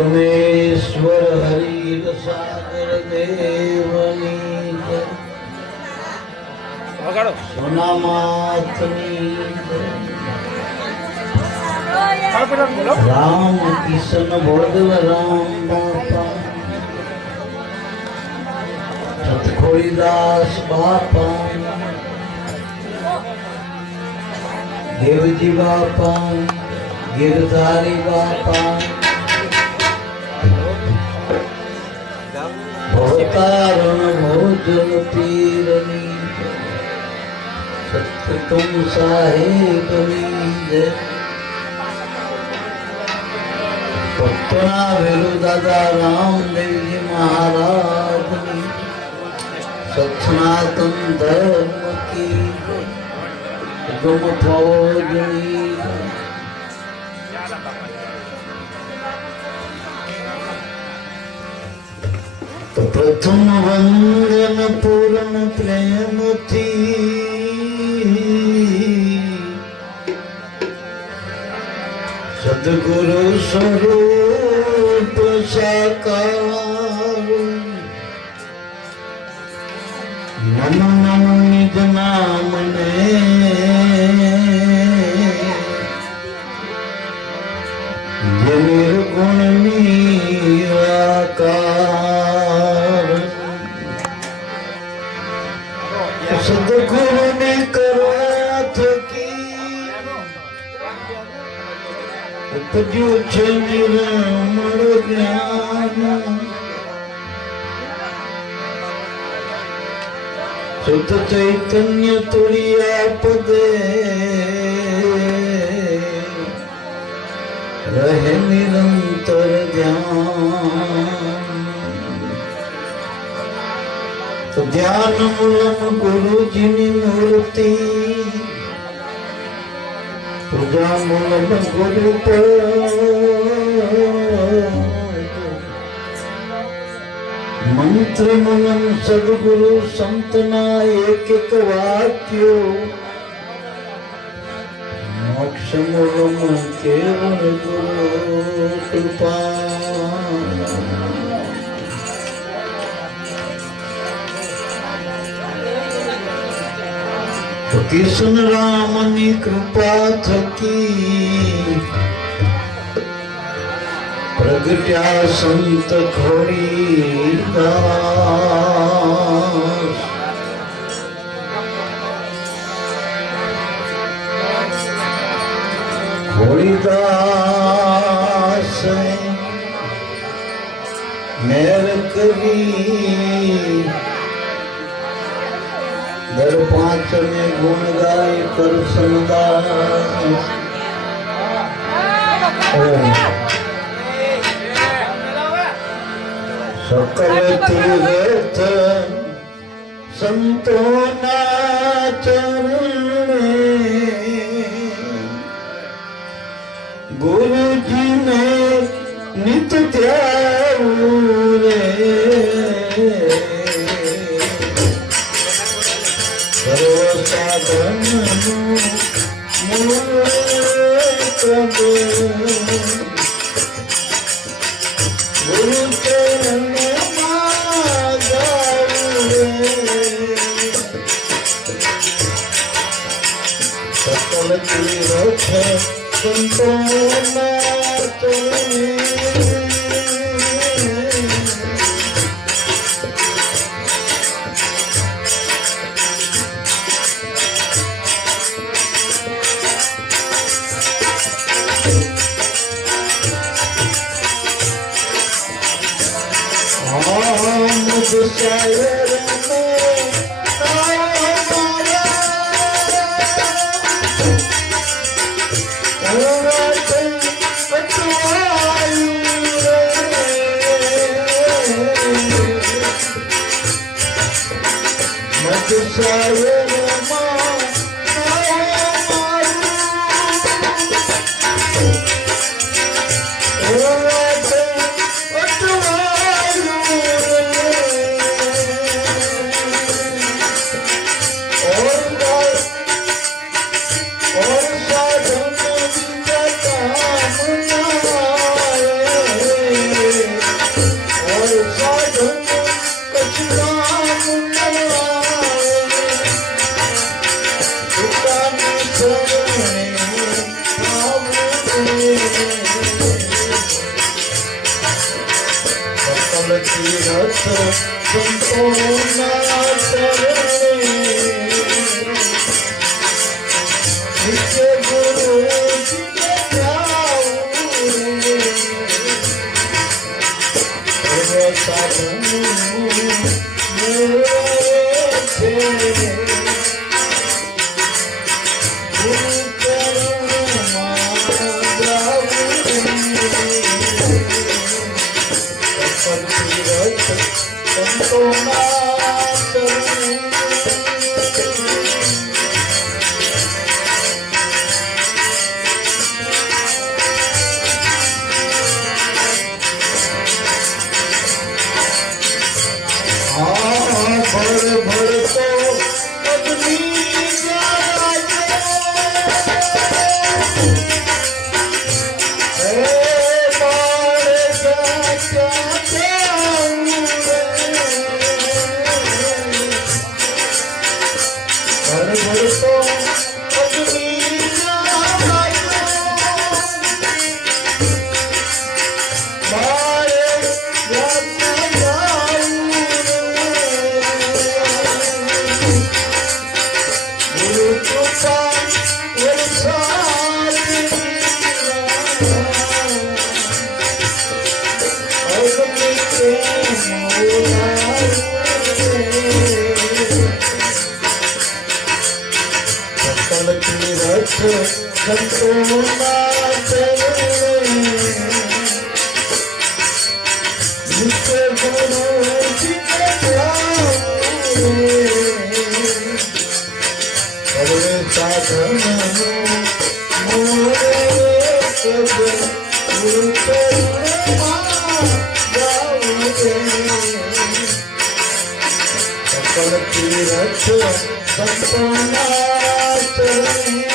विघ्नेश्वर हरि सागर देवनी सोनामातनी राम किशन भोगव राम बापा सतखोड़ीदास बापा देवजी बापा गिरधारी बापा भवतारण भोजन पीरनी सत्य तुम साहेबनी जय भक्तना वेलु दादा रामदेव जी महाराज सनातन धर्म की गुम फौजनी तो प्रथम वंदन पूर्ण प्रेम थी सद्गुरु स्वरूप साकार नम नम निज नाम ने निर्गुण निराकार सद्गुरु ने कराथ की उपजो छे निर्मल ज्ञान शुद्ध चैतन्य तुरिया पदे रहे निरंतर ध्यान तो ध्यान मूलम गुरु जी की मूर्ति पूजा मूलम गुरु मंत्र मूलम सद्गुरु संतना एक एक वाक्यो मोक्ष मूलम केवल गुरु कृपा तो कृष्ण रामनी कृपा थकी प्रगट्या संत खोड़ीदास खोड़ीदास मेर करी दर पांच में गुण गाय कर संदास सकल तीर्थ संतोना चरण गुरु जी ने नित त्यागू रे सर्व साधन मूल गुरु चरण सकल तीर्थ संतोना और साधन तीरथ संतोना चरणे नित्य गुरु जी के जाऊं साधन मेरे संतोना चरणे नित्य गुरु जी के जाऊं सर्वे साधन मोरे सब गुरु करुणा जाऊं सकल तीरथ संतोना चरणे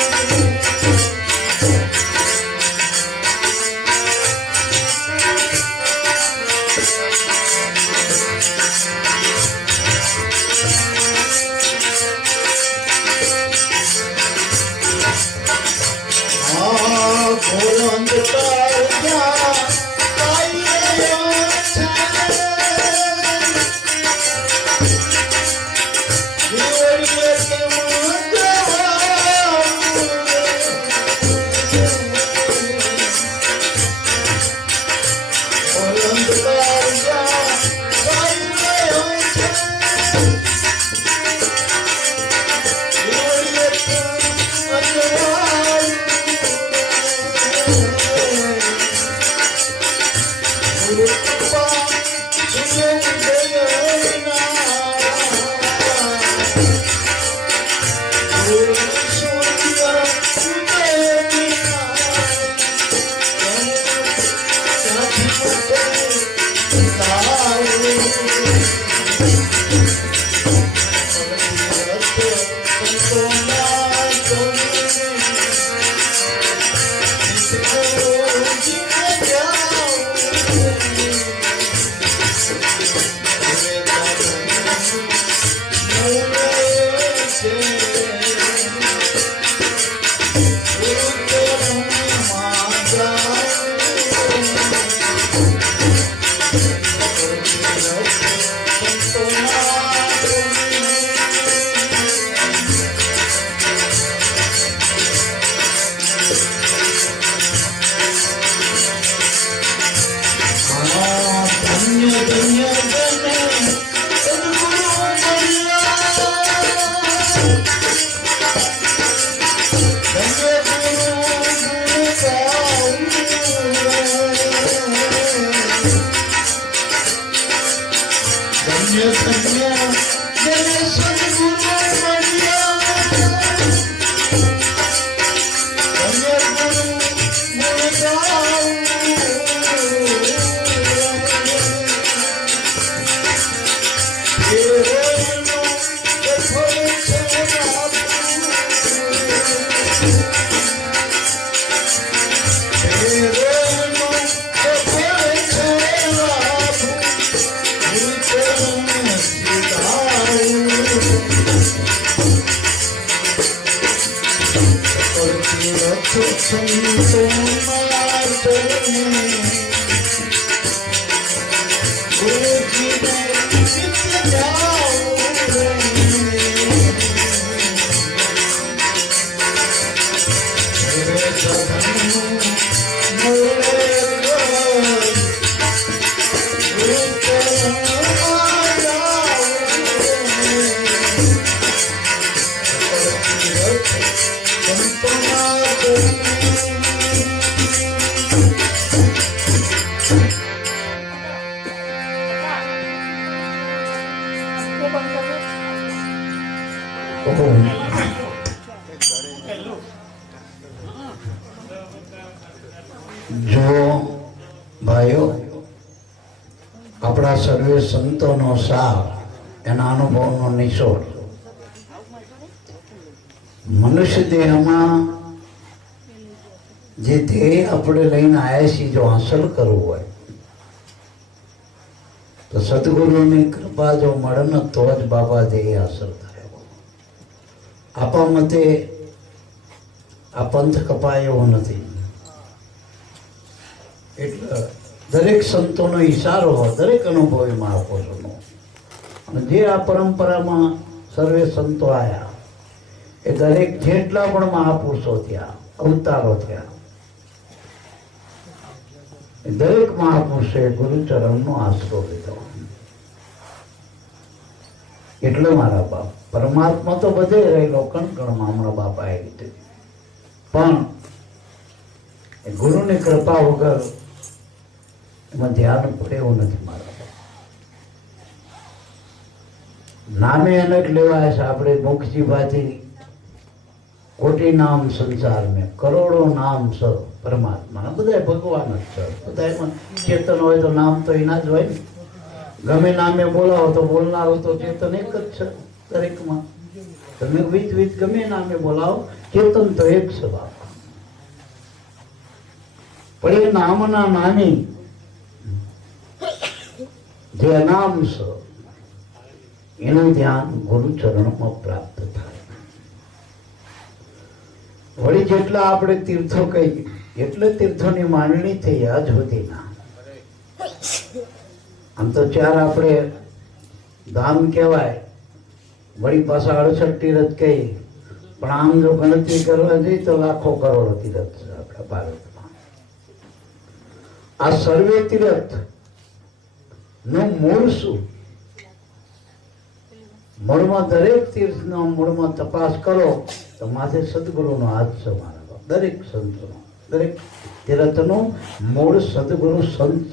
Guruji જો ભાઈઓ, આપણા સર્વે સંતોનો સાર, એના અનુભવનો નિચોડ મનુષ્ય દેહમાં જે ધ્યેય આપણે લઈને આવ્યા છીએ જો હાંસલ કરવું હોય તો સદગુરુની કૃપા જો મળે ને તો જ બાબા ધ્યેય હાંસલ કરે. આપા મતે આ પંથ કપાય એવો નથી. એટલે દરેક સંતોનો ઈશારો હોય, દરેક અનુભવી મહાપુરુષોનો. અને જે આ પરંપરામાં સર્વે સંતો આવ્યા એ દરેક જેટલા પણ મહાપુરુષો થયા, અવતારો થયા, એ દરેક મહાપુરુષે ગુરુચરણનો આશરો લીધો. એટલે મારા બાપ પરમાત્મા તો બધે રહેલો કણકણમાં, હમણાં બાપાએ કીધું, પણ ગુરુની કૃપા વગર એમાં ધ્યાન પડે એવું નથી. મારા બાપ નામે અનેક લેવાય છે. આપણે મુખજીભાથી કોટી નામ સંસાર મેં, કરોડો નામ સર પરમાત્મા, બધા ભગવાન જ છે. બધા એમાં ચેતન હોય તો નામ તો એના જ હોય ને. ગમે નામે બોલાવો તો બોલનારો તો ચેતન એક જ છે દરેકમાં. તમે વિધ ગમે નામે બોલાવો, ચેતન તો એક છે બાપા. પણ એ નામના નાની જે નામ છે એનું ધ્યાન ગુરુચરણમાં પ્રાપ્ત થાય. વળી જેટલા આપણે તીર્થો કહીએ એટલે તીર્થોની માંડણી થઈ આજ સુધીના. આમ તો 4 આપણે ધામ કહેવાય, વળી પાછા 68 તીરથ કહી, પણ આમ જો ગણતરી કરવા જઈએ તો લાખો કરોડો તીરથ છે આપણા ભારતમાં. આ સર્વે તીરથ નું મૂળ શું? મૂળમાં દરેક તીર્થનો મૂળમાં તપાસ કરો તો માથે સદગુરુનો હાથ છે મારા બાપ. દરેક સંતનો, દરેક તીર્થનું મૂળ સદગુરુ સંત.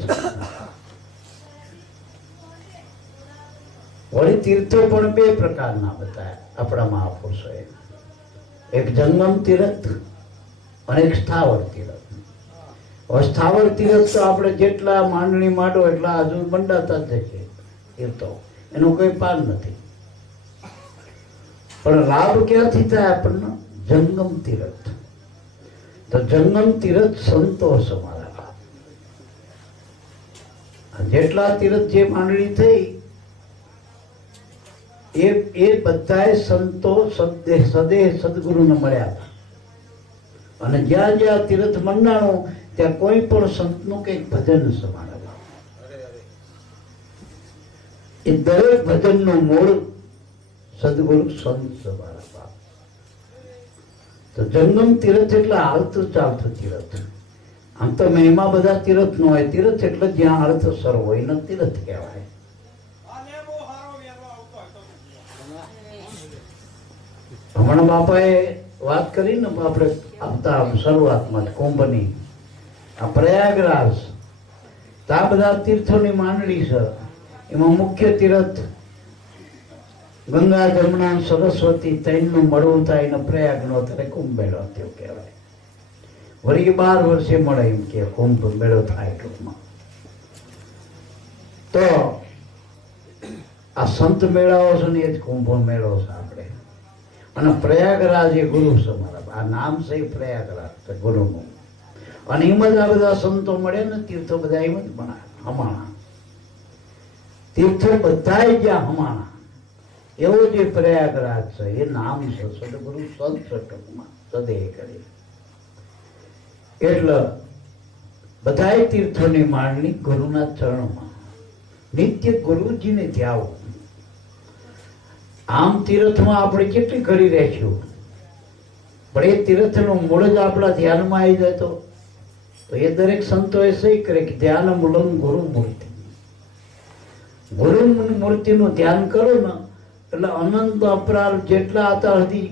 વળી તીર્થો પણ 2 પ્રકારના બતાવ્યા આપણા મહાપુરુષોએ. એક જંગમ તીર્થ અને એક સ્થાવર તીર્થ. હવે સ્થાવર તીર્થ તો આપણે જેટલા માંડણી માંડો એટલા હજુ બંધાતા જ છે તીર્થો, એનું કોઈ પાર નથી. પણ લાભ ક્યાંથી થાય આપણને? જંગમ તીર્થ. તો જંગમ તીર્થ સંતોષ અમારા લાભ. જેટલા તીર્થ જે માંડણી થઈ એ બધાય સંતો સદેહ સદગુરુને મળ્યા હતા. અને જ્યાં જ્યાં તીર્થ મંડાણું ત્યાં કોઈ પણ સંતનું કંઈક ભજન સમાડેલા. એ દરેક ભજનનું મૂળ સદગુરુ સંત સમાડેલા. તો જંગમ તીર્થ એટલે હાલતું ચાલતું તીર્થ. આમ તો મહિમા બધા તીર્થ નો હોય. તીર્થ એટલે જ્યાં અર્થ સર હોય ને તીર્થ કહેવાય. હમણાં બાપાએ વાત કરી ને આપણે આવતા શરૂઆતમાં કુંભની, આ પ્રયાગરાજ, આ બધા તીર્થોની માંડણી છે. એમાં મુખ્ય તીર્થ ગંગા, જમુના, સરસ્વતી 3નું મળવું થાય ને પ્રયાગનો ત્યારે કુંભ મેળો થયો કહેવાય. વળી 12 વર્ષે મળે એમ કે કુંભ મેળો થાય ટૂંકમાં. તો આ સંત મેળાઓ છે ને એ જ કુંભ મેળો છે આપણે. અને પ્રયાગરાજ એ ગુરુ છે મારા. આ નામ છે પ્રયાગરાજ છે ગુરુનું. અને એમાં જ આ બધા સંતો મળે ને તીર્થો બધા એમ જ બનાવે. હમાણા તીર્થો બધા જ્યાં હમાણા એવો જે પ્રયાગરાજ છે એ નામ છે સદગુરુ સંત ટૂંકમાં સદેહ કરી. એટલે બધા તીર્થોની માંડણી ગુરુના ચરણમાં. નિત્ય ગુરુજીને ધ્યાવું. આમ તીર્થમાં આપણે કેટલી ઘડી રહેશું, પણ એ તીર્થનું મૂળ જ આપણા ધ્યાનમાં આવી જાય તો એ દરેક સંતોએ સહી કરે કે ધ્યાન મૂલમ ગુરુ મૂર્તિ. ગુરુ મૂર્તિનું ધ્યાન કરો ને એટલે અનંત અપરાર જેટલા અત્યાર સુધી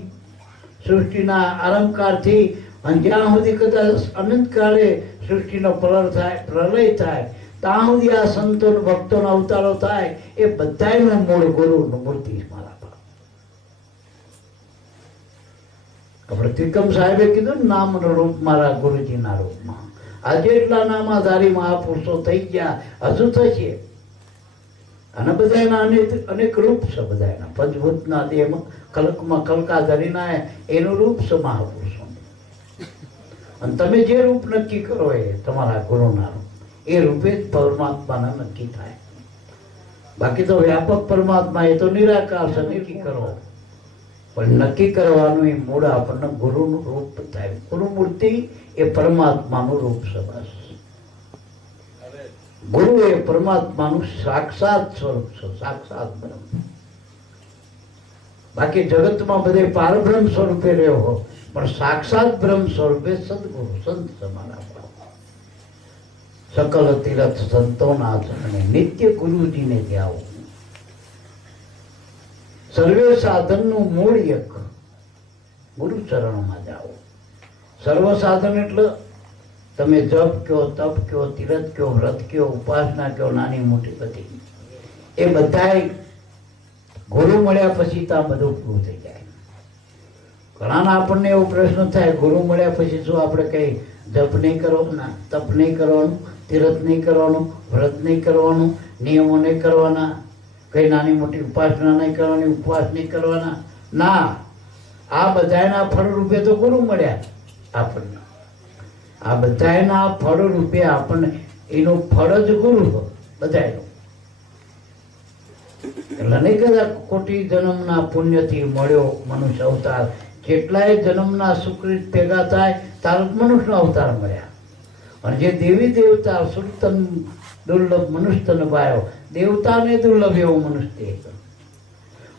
સૃષ્ટિના આરંભકાળથી અને જ્યાં સુધી કદાચ અનંતકાળે સૃષ્ટિનો પ્રલય થાય ત્યાં સુધી આ સંતો ભક્તોનો અવતારો થાય એ બધાયનું મૂળ ગુરુનું મૂર્તિ મારા બાપ. આપણે ત્રિકમ સાહેબે કીધું ને નામ રૂપ મારા ગુરુજીના રૂપમાં. આજે એટલા નામાધારી મહાપુરુષો થઈ ગયા, હજુ થશે. અને બધાના અનેક રૂપ છે, બધાના પંચભૂતના દેહમાં કલકમાં કલકાધારીના એનું રૂપ છે મહાપુરુષો. અને તમે જે રૂપ નક્કી કરો એ તમારા ગુરુના રૂપ, એ રૂપે જ પરમાત્માના નક્કી થાય. બાકી તો વ્યાપક પરમાત્મા એ તો નિરાકાર છે, નક્કી કરો. પણ નક્કી કરવાનું એ મૂળ આપણને ગુરુનું રૂપ થાય. ગુરુમૂર્તિ એ પરમાત્માનું રૂપ છે. બસ ગુરુ એ પરમાત્માનું સાક્ષાત સ્વરૂપ છે, સાક્ષાત બ્રહ્મ. બાકી જગતમાં બધે પારબ્રહ્મ સ્વરૂપે રહ્યો, પણ સાક્ષાત બ્રહ્મ સ્વરૂપે સદગુરુ સંત સમાના. સકલ તીર્થ સંતોના ચરણે નિત્ય ગુરુજીને જાઓ. સર્વે સાધનનું મૂળ એક ગુરુ ચરણમાં જાઓ. સર્વ સાધન એટલે તમે જપ કયો, તપ કયો, તીરથ કયો, વ્રત કયો, ઉપાસના કયો, નાની મોટી બધી, એ બધાય ગુરુ મળ્યા પછી ત્યાં બધું પૂરું થઈ જાય. ઘણાના આપણને એવો પ્રશ્ન થાય, ગુરુ મળ્યા પછી શું આપણે કઈ જપ નહીં કરવાના, તપ નહીં કરવાનું, તીરથ નહીં કરવાનું, વ્રત નહીં કરવાનું, નિયમો નહીં કરવાના, કઈ નાની મોટી ઉપાસના નહીં કરવાની, ઉપવાસ નહીં કરવાના? ના, આ બધાના ફળ રૂપે તો ગુરુ મળ્યા આપણને. આ બધાના ફળ રૂપે આપણને એનું ફળ જ ગુરુ બધાનું. એટલે નહીં કદાચ કોટી જન્મના પુણ્યથી મળ્યો મનુષ્ય અવતાર. કેટલાય જન્મના સુકૃત ભેગા થાય તાર મનુષ્ય અવતાર મળ્યા. અને જે દેવી દેવતા સુરતન દુર્લભ મનુષ્ય પાયો, દેવતાને દુર્લભ એવો મનુષ્ય.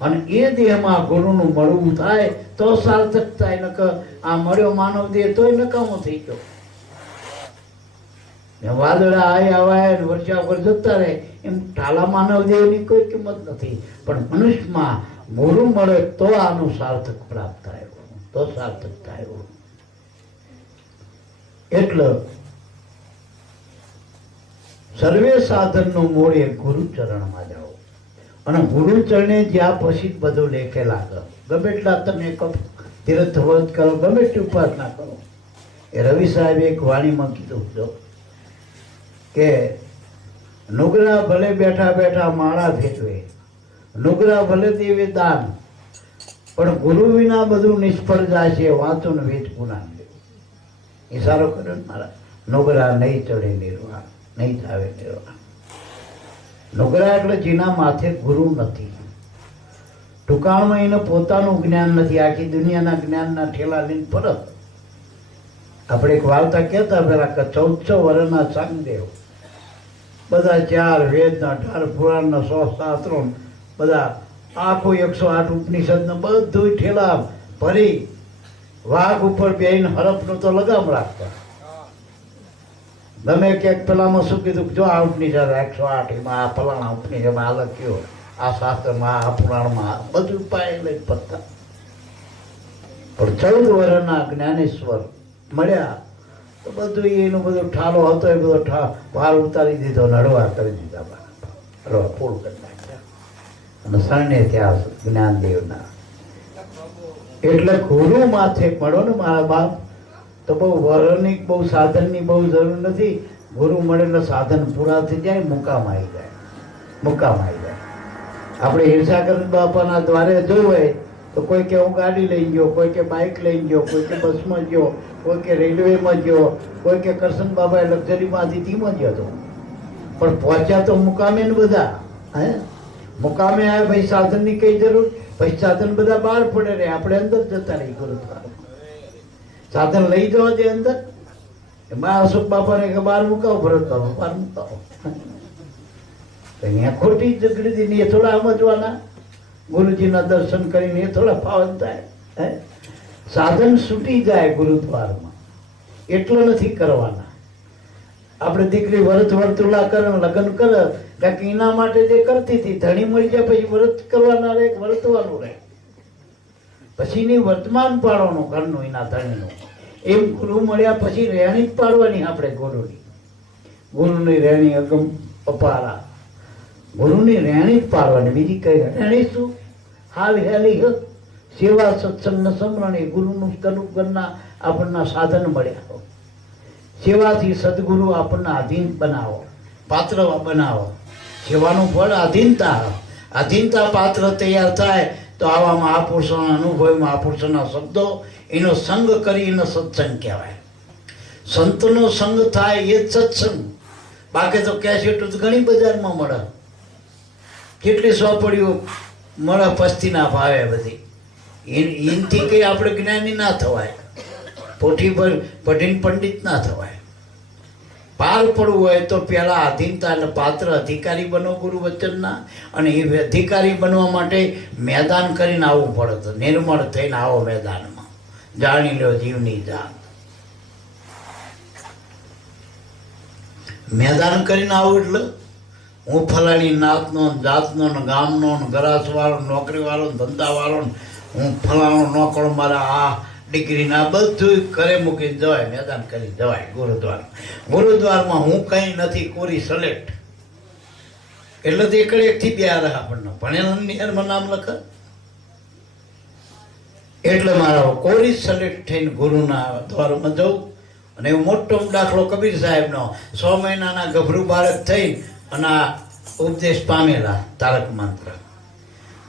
અને એ દેહમાં ગુરુનું મળવું થાય તો સાર્થક થાય. નક આ મળ્યો માનવ દેહ તોય નકામો થઈ ગયો. વાદળા આય આવાય વર્ષા પર જતા રહે એમ ઠાલા માનવ દેહની કોઈ કિંમત નથી. પણ મનુષ્યમાં ગુરુ મળે તો આનું સાર્થક પ્રાપ્ત થાય, તો સાર્થક થાય. એટલે સર્વે સાધનનું મૂળ એ ગુરુ ચરણમાં જાઓ. અને ગુરુ ચરણે જ્યાં પછી બધું લેખે લાગે. ગમે એટલા તમે તીર્થ વ્રત કરો, ગમે એટલી ઉપાસના કરો. એ રવિ સાહેબે એક વાણીમાં કીધું જો કે નુગરા ભલે બેઠા બેઠા માળા ફેરવે, નુગરા ભલે દેવે દાન, પણ ગુરુ વિના બધું નિષ્ફળ જાય છે. વાંચો ને વેચ પુરાણ. ઈશારો કર્યો ને મારા, નુગરા નહીં ચડે નિર્વાણ, નહીં થાવે નિર્વાણ. નુગરા એટલે જેના માથે ગુરુ નથી. ટૂંકાણમાં એને પોતાનું જ્ઞાન નથી, આખી દુનિયાના જ્ઞાનના ઠેલા લઈને પરત. આપણે એક વાર્તા કહેતા પેલા કે 1400 વર્ષના ચાંગદેવ, બધા 4 વેદના 18 પુરાણના 100 શાસ્ત્રો, બધા આખું 108 ઉપનિષદને બધું ઠેલા ભરી વાઘ ઉપર બેહીને હરફનો તો લગામ રાખતા. ગમે ક્યાંક પેલામાં શું કીધું, જો આ ઉપનિષદ 108 એમાં આ ફલાણા ઉપનિષદમાં આ લખ્યો, આ શાસ્ત્રમાં, આ પુરાણમાં, બધું પાય લઈ પડતા. પણ 14 વર્ષના જ્ઞાનેશ્વર મળ્યા તો બધું એનું બધું ઠાલો હતો એ બધો બહાર ઉતારી દીધો, નડવા કરી દીધા, હળવા પૂળ કરી નાખ્યા. અને શરણે ત્યાં જ્ઞાનદેવના. એટલે ગુરુ માથે મળો ને મારા બાપ, તો બહુ વરની બહુ સાધનની બહુ જરૂર નથી. ગુરુ મળે એટલે સાધન પૂરા થઈ જાય, મુકામ આવી જાય, મુકામ આવી જાય. આપણે હિરસાકર બાપાના દ્વારે જોયું હોય તો કોઈ કે હું ગાડી લઈ ગયો, કોઈ કે બાઇક લઈ ગયો, કોઈ કે બસમાં ગયો, કોઈ કે રેલવેમાં ગયો, કોઈ કે કરશન બાબાએ લક્ઝરીમાંથી ધીમાં ગયો હતો. પણ પહોંચ્યા તો મુકામે ને બધા. હે મુકામે આવ્યા, ભાઈ સાધનની કઈ જરૂર? પછી સાધન બધા બહાર પડે રહે, આપણે અંદર જતા રહી ગુરુદ્વારા. સાધન લઈ જવા દે અંદર. એમાં અશોક બાપાને કે બહાર મુકાવો, ભરત બાપા બહાર મુકાવો. અહીંયા ખોટી જગડી દીધી, એ થોડા સમજવાના. ગુરુજીના દર્શન કરીને એ થોડા પાવન થાય? હે? સાધન છૂટી જાય ગુરુદ્વારમાં, એટલો નથી કરવાના. આપણે દીકરી વ્રત વર્તુલા કરે, લગ્ન કરે, કારણ એના માટે જે કરતી હતી, ધણી મળી જાય પછી વ્રત કરવાના રહે, વર્તવાનું રહે, પછી ની વર્તમાન પાડવાનું ઘરનું એના ધણીનું. એમ ગુરુ મળ્યા પછી રહેણી જ પાડવાની આપણે ગુરુની. ગુરુની રહેણી અગમ અપારા, ગુરુની રહેણી જ પાડવાની, બીજી કઈ રહેણી શું? હાલ હેલી સેવા સત્સંગ સમરણ એ ગુરુનું કનુગરના આપણના સાધન મળ્યા. સેવાથી સદગુરુ આપણને આધીન બનાવો, પાત્ર બનાવો. સેવાનું ફળ આધીનતા. આધીનતા પાત્ર તૈયાર થાય તો આવા મહાપુરુષોના અનુભવ, મહાપુરુષોના શબ્દો, એનો સંગ કરી એનો સત્સંગ કહેવાય. સંતનો સંગ થાય એ જ સત્સંગ. બાકી તો કેસેટ ઘણી બજારમાં મળે, કેટલી સોપડીઓ મળે પસ્તીના ભાવે બધી. એનથી કંઈ આપણે જ્ઞાની ના થવાય, પોઠી પર પઢીને પંડિત ના થવાય. પાર પડવું હોય તો પહેલા આધીનતા એટલે પાત્ર અધિકારી બનો ગુરુ વચનના, અને એ અધિકારી બનવા માટે મેદાન કરીને આવવું પડે. તો નિર્મળ થઈને આવો મેદાનમાં, જાણી લો જીવની જાન. મેદાન કરીને આવું એટલે હું ફલાણી નાતનો, જાતનો, ગામનો, ગરાસવાળો, નોકરીવાળો, ધંધાવાળો, હું ફલાણો નોકરો, મારા આ ડિગ્રીના બધું કરે મૂકી જવાય, મેદાન કરી જવાય ગુરુદ્વાર. ગુરુદ્વારમાં હું કંઈ નથી, કોરી સલેક્ટ. એટલે તો એકડે એકથી બે રહે આપણને, ભણેલા નિયરમાં નામ લખે. એટલે મારા કોરી સલેક્ટ થઈને ગુરુના દ્વારમાં જવું. અને એવો મોટો દાખલો કબીર સાહેબનો, 6 મહિનાના ગભરું બાળક થઈ અને આ ઉપદેશ પામેલા તારક મંત્ર.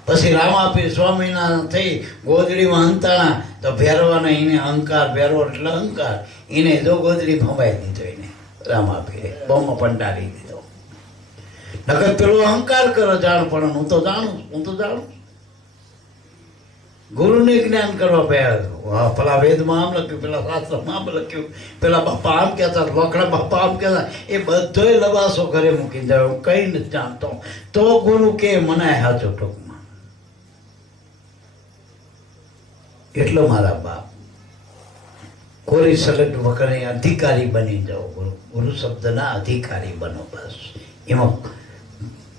પછી રામાપીર 6 મહિના થઈ ગોદડીમાં હંતાણા તો ભેરવાના એને અહંકાર, ભેરવો એટલે અહંકાર, એને જો ગોદડી ભંભાઈ દીધો. એને રામાપીરે બહુ પંડાળી દીધો. નકર પેલો અહંકાર કરો જાણ પણ હું તો જાણું, હું તો જાણું. ગુરુને જ્ઞાન કરવા પહેલા પેલા વેદમાં આમ લખ્યું, પેલા શાસ્ત્રમાં આમ લખ્યું, પેલા બાપા આમ કહેતા, લોકડા બાપા આમ કહેતા, એ બધોય લવાસો ઘરે મૂકી જાય. હું કઈ નથી જાણતો તો ગુરુ કે મનાય સાચો ટૂંકમાં. એટલો મારા બાપ કોરી સલેક્ટ વગર અધિકારી બની જાઓ. ગુરુ શબ્દના અધિકારી બનો બસ. એમાં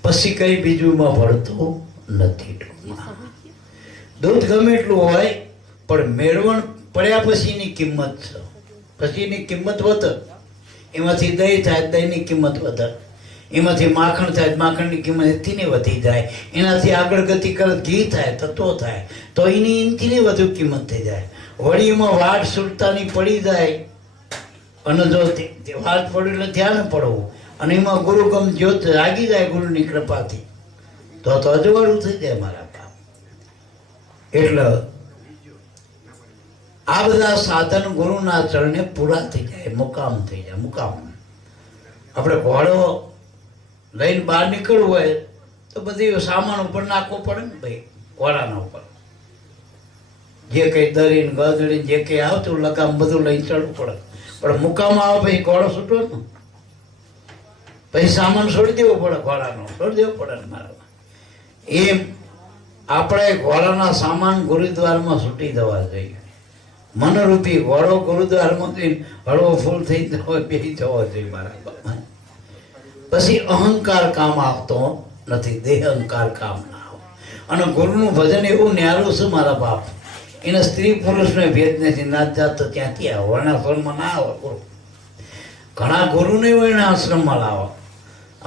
પછી કઈ બીજુંમાં ભળતું નથી ટૂંકમાં. દૂધ ગમે એટલું હોય પણ મેળવણ પડ્યા પછીની કિંમત છે. પછીની કિંમત વધે. એમાંથી દહીં થાય, દહીંની કિંમત વધે. એમાંથી માખણ થાય, માખણની કિંમત એથી ને વધી જાય. એનાથી આગળ ગતિ કરે, ઘી થાય, તત્વો થાય, તો એની એનથી ને વધુ કિંમત થઈ જાય. વળી એમાં વાટ સુરતાની પડી જાય, અને જો વાટ પડે એટલે ધ્યાન પડવું, અને એમાં ગુરુગમ જ્યોત જાગી જાય ગુરુની કૃપાથી, તો અજવાળું થઈ જાય મારા. એટલે આ બધા સાધન ગુરુના ચરણે પૂરા થઈ જાય, મુકામ થઈ જાય. મુકામ આપણે ઘોડો લઈને બહાર નીકળવું હોય તો બધી સામાન ઉપર નાખવો પડે ને ભાઈ, ઘોડાના ઉપર. જે કંઈ દરીને ગદડીને જે કંઈ આવતું લગામ બધું લઈને ચડવું પડે. પણ મુકામ આવે પછી ઘોડો છૂટો ને, પછી સામાન છોડી દેવો પડે, ઘોડાનો છોડી દેવો પડે ને મારા. એમ આપણે ઘોડાના સામાન ગુરુદ્વારમાં છૂટી દેવા જોઈએ. મનરૂપી ઘોડો ગુરુદ્વારમાં હળવો ફૂલ થઈ જવો, બેસી જવો જોઈએ મારા બાપા. પછી અહંકાર કામ આવતો નથી, દેહ અહંકાર કામ ના આવે. અને ગુરુનું ભજન એવું ન્યારું છે મારા બાપ, એને સ્ત્રી પુરુષને ભેદ નથી. નાત જાત તો ત્યાંથી આવે, વર્ણાશ્રમમાં ના આવે ગુરુ. ઘણા ગુરુને વર્ણાશ્રમમાં લાવો.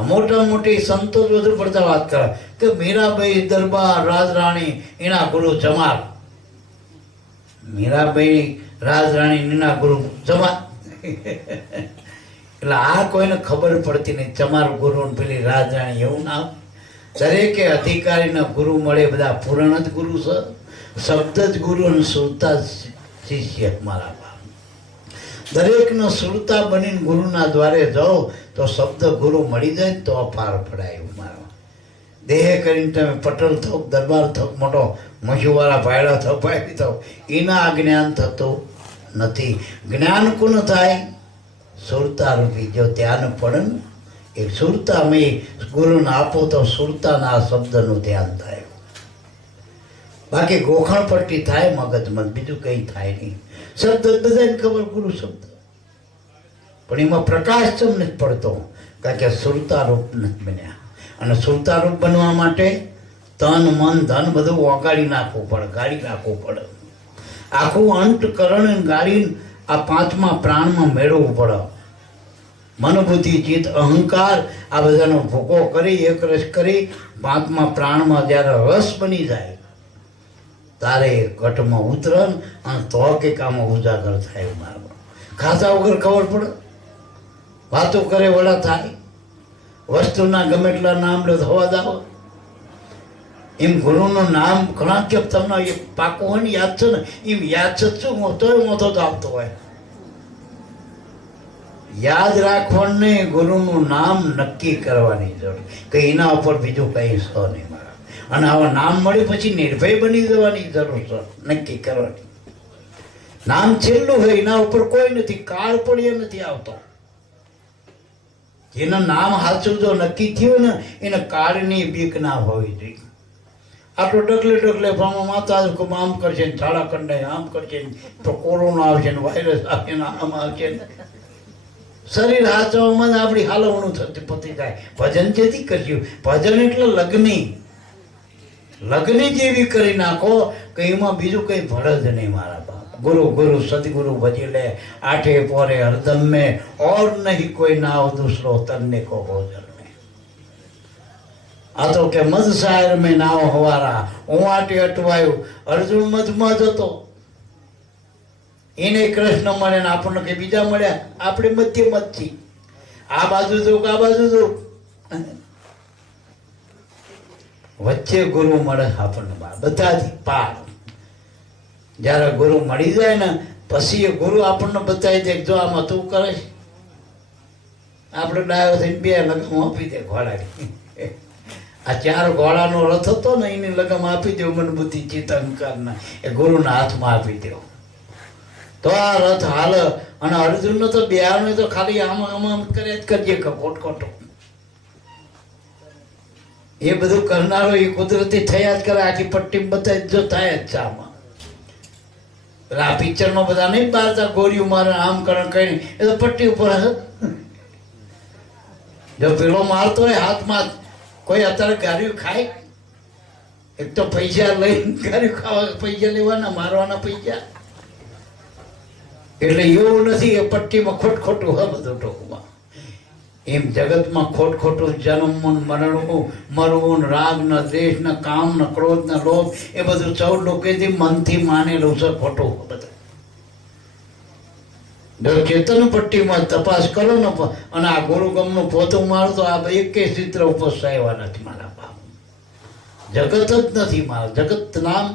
મોટા મોટી સંતો વધુ પડતા વાત કરે કે મીરાબાઈ દરબાર રાજરાણી એના ગુરુ જમાલ. મીરાબાઈ રાજરાણી એના ગુરુ જમાલ. એટલે આ કોઈને ખબર પડતી નહીં. જમાલ ગુરુ પેલી રાજરાણી એવું નામ. દરેકે અધિકારીના ગુરુ મળે, બધા પૂરણ જ ગુરુ છે. શબ્દ જ ગુરુ અને સુરતા શિષ્ય મારા બાપ. દરેકનો સુરતા બનીને ગુરુના દ્વારે જાઓ તો શબ્દ ગુરુ મળી જાય ને તો અપાર પડાય. એવું મારો દેહ કરીને તમે પટલ થાવ, દરબાર થાવ, મોટો મજુવાળા ભાયડા થાવ, ભાઈ થાવ, એના આ જ્ઞાન થતું નથી. જ્ઞાન કોણ થાય? સુરતા રૂપી જો ધ્યાન પડે ને, એ સુરતા મેં ગુરુને આપો તો સુરતાના આ શબ્દનું ધ્યાન થાય. બાકી ગોખણ પટ્ટી થાય મગજમાં, બીજું કંઈ થાય નહીં. શબ્દ બધાને ખબર, ગુરુ શબ્દ, પણ એમાં પ્રકાશ ચમ નથી પડતો, કારણ કે સુરતારૂપ નથી બન્યા. અને સુરતારૂપ બનવા માટે તન મન ધન બધું ઓગાળી નાખવું પડે, ગાળી નાખવું પડે. આખું અંતકરણ ગાળી આ પાંચમા પ્રાણમાં મેળવવું પડે. મન બુદ્ધિ ચિત્ત અહંકાર આ બધાનો ભૂકો કરી એક રસ કરી પાંચમા પ્રાણમાં જ્યારે રસ બની જાય તારે ઘટમાં ઉતરણ અને તો કે કામમાં ઉજાગર થાય. મારા ખાધા વગર ખબર પડે, વાતો કરે વડા થાય, વસ્તુના ગમે એટલા નામ લે થવા દાવો. એમ ગુરુનું નામ ઘણા કે તમને એ પાકું હોય ને યાદ છે ને, એમ યાદ છે શું તોય મોતો તો આવતો હોય. યાદ રાખવાને ગુરુનું નામ નક્કી કરવાની જરૂર, કે એના ઉપર બીજું કંઈ છે નહીં મારા. અને આવા નામ મળી પછી નિર્ભય બની જવાની જરૂર છે, નક્કી કરવાની. નામ છેલ્લું હોય એના ઉપર કોઈ નથી, કાળ પડીએ નથી આવતો. જેના નામ હાચું જો નક્કી થયું ને એને કાળની બીક ના હોવી જોઈએ. આટલો ડગલે ડગલે માતા આમ કરશે ને થાળા કંડાય આમ કરશે ને તો કોરોના આવશે ને વાયરસ આવશે ને આમ આવશે ને શરીર હાચવામાં આપણી હાલવણું થતી પતી જાય. ભજન જેથી કર્યું, ભજન એટલે લગ્ની જેવી કરી નાખો કે એમાં બીજું કંઈ ભળ જ નહીં મારા બાપ. गुरु गुरु सदगुरु भजिले आठे पोरे हरदम में और नहीं कोई नाव दूसरो तरने को भोजन में. आ तो के मध शायर में नाव हवारा હું આટે અટવાયો, અર્જુન મધમાં જતો, એને કૃષ્ણ મળે ને આપણને કે બીજા મળ્યા, આપણે મધ્ય મધથી આ બાજુ જો આ બાજુ જો, વચ્ચે ગુરુ મળે આપણને બધાથી પાર. જ્યારે ગુરુ મળી જાય ને પછી એ ગુરુ આપણને બતાવી દે, જો આમાં તું કરે આપણે ડાયો થઈને બે લગમ આપી દે ઘોડાની. આ ચાર ઘોડાનો રથ હતો ને એની લગમ આપી દો મન બુદ્ધિ ચિત્ત અહંકારના, એ ગુરુના હાથમાં આપી દો તો આ રથ હાલ. અને અર્જુનનો તો બિહારનો તો ખાલી આમ કરે જ કરજે ખોટખોટો. એ બધું કરનારો એ કુદરતી થયા જ કરે, આખી પટ્ટી બતાવી જો થાય જ છે આમાં. આ પિક્ચરમાં બધા નહીં પાડતા ગોળીઓ મારે આમ કરણ કઈ, એ તો પટ્ટી ઉપર. જો પેલો મારતો હોય હાથમાં, કોઈ અત્યારે ગાડીઓ ખાય? એક તો પૈસા લઈને ગાડીઓ ખાવા, પૈસા લેવાના, મારવાના પૈસા. એટલે એવું નથી એ પટ્ટીમાં ખોટખોટું હોય બધું ટોકમાં. એમ જગતમાં ખોટખોટું જન્મવું, મરણવું, મરવું, રાગ ન દ્વેષ ન કામ ન ક્રોધ ન લોભ, એ બધું 14 લોકોથી મનથી માનેલું છે ખોટું બધું. જો ચેતન પટ્ટીમાં તપાસ કરો ને અને આ ગુરુગમનું પોતું મારતો આ એકેય ચિત્ર ઉપસાવ્યા નથી મારા બાપ. જગત જ નથી મારા. જગત નામ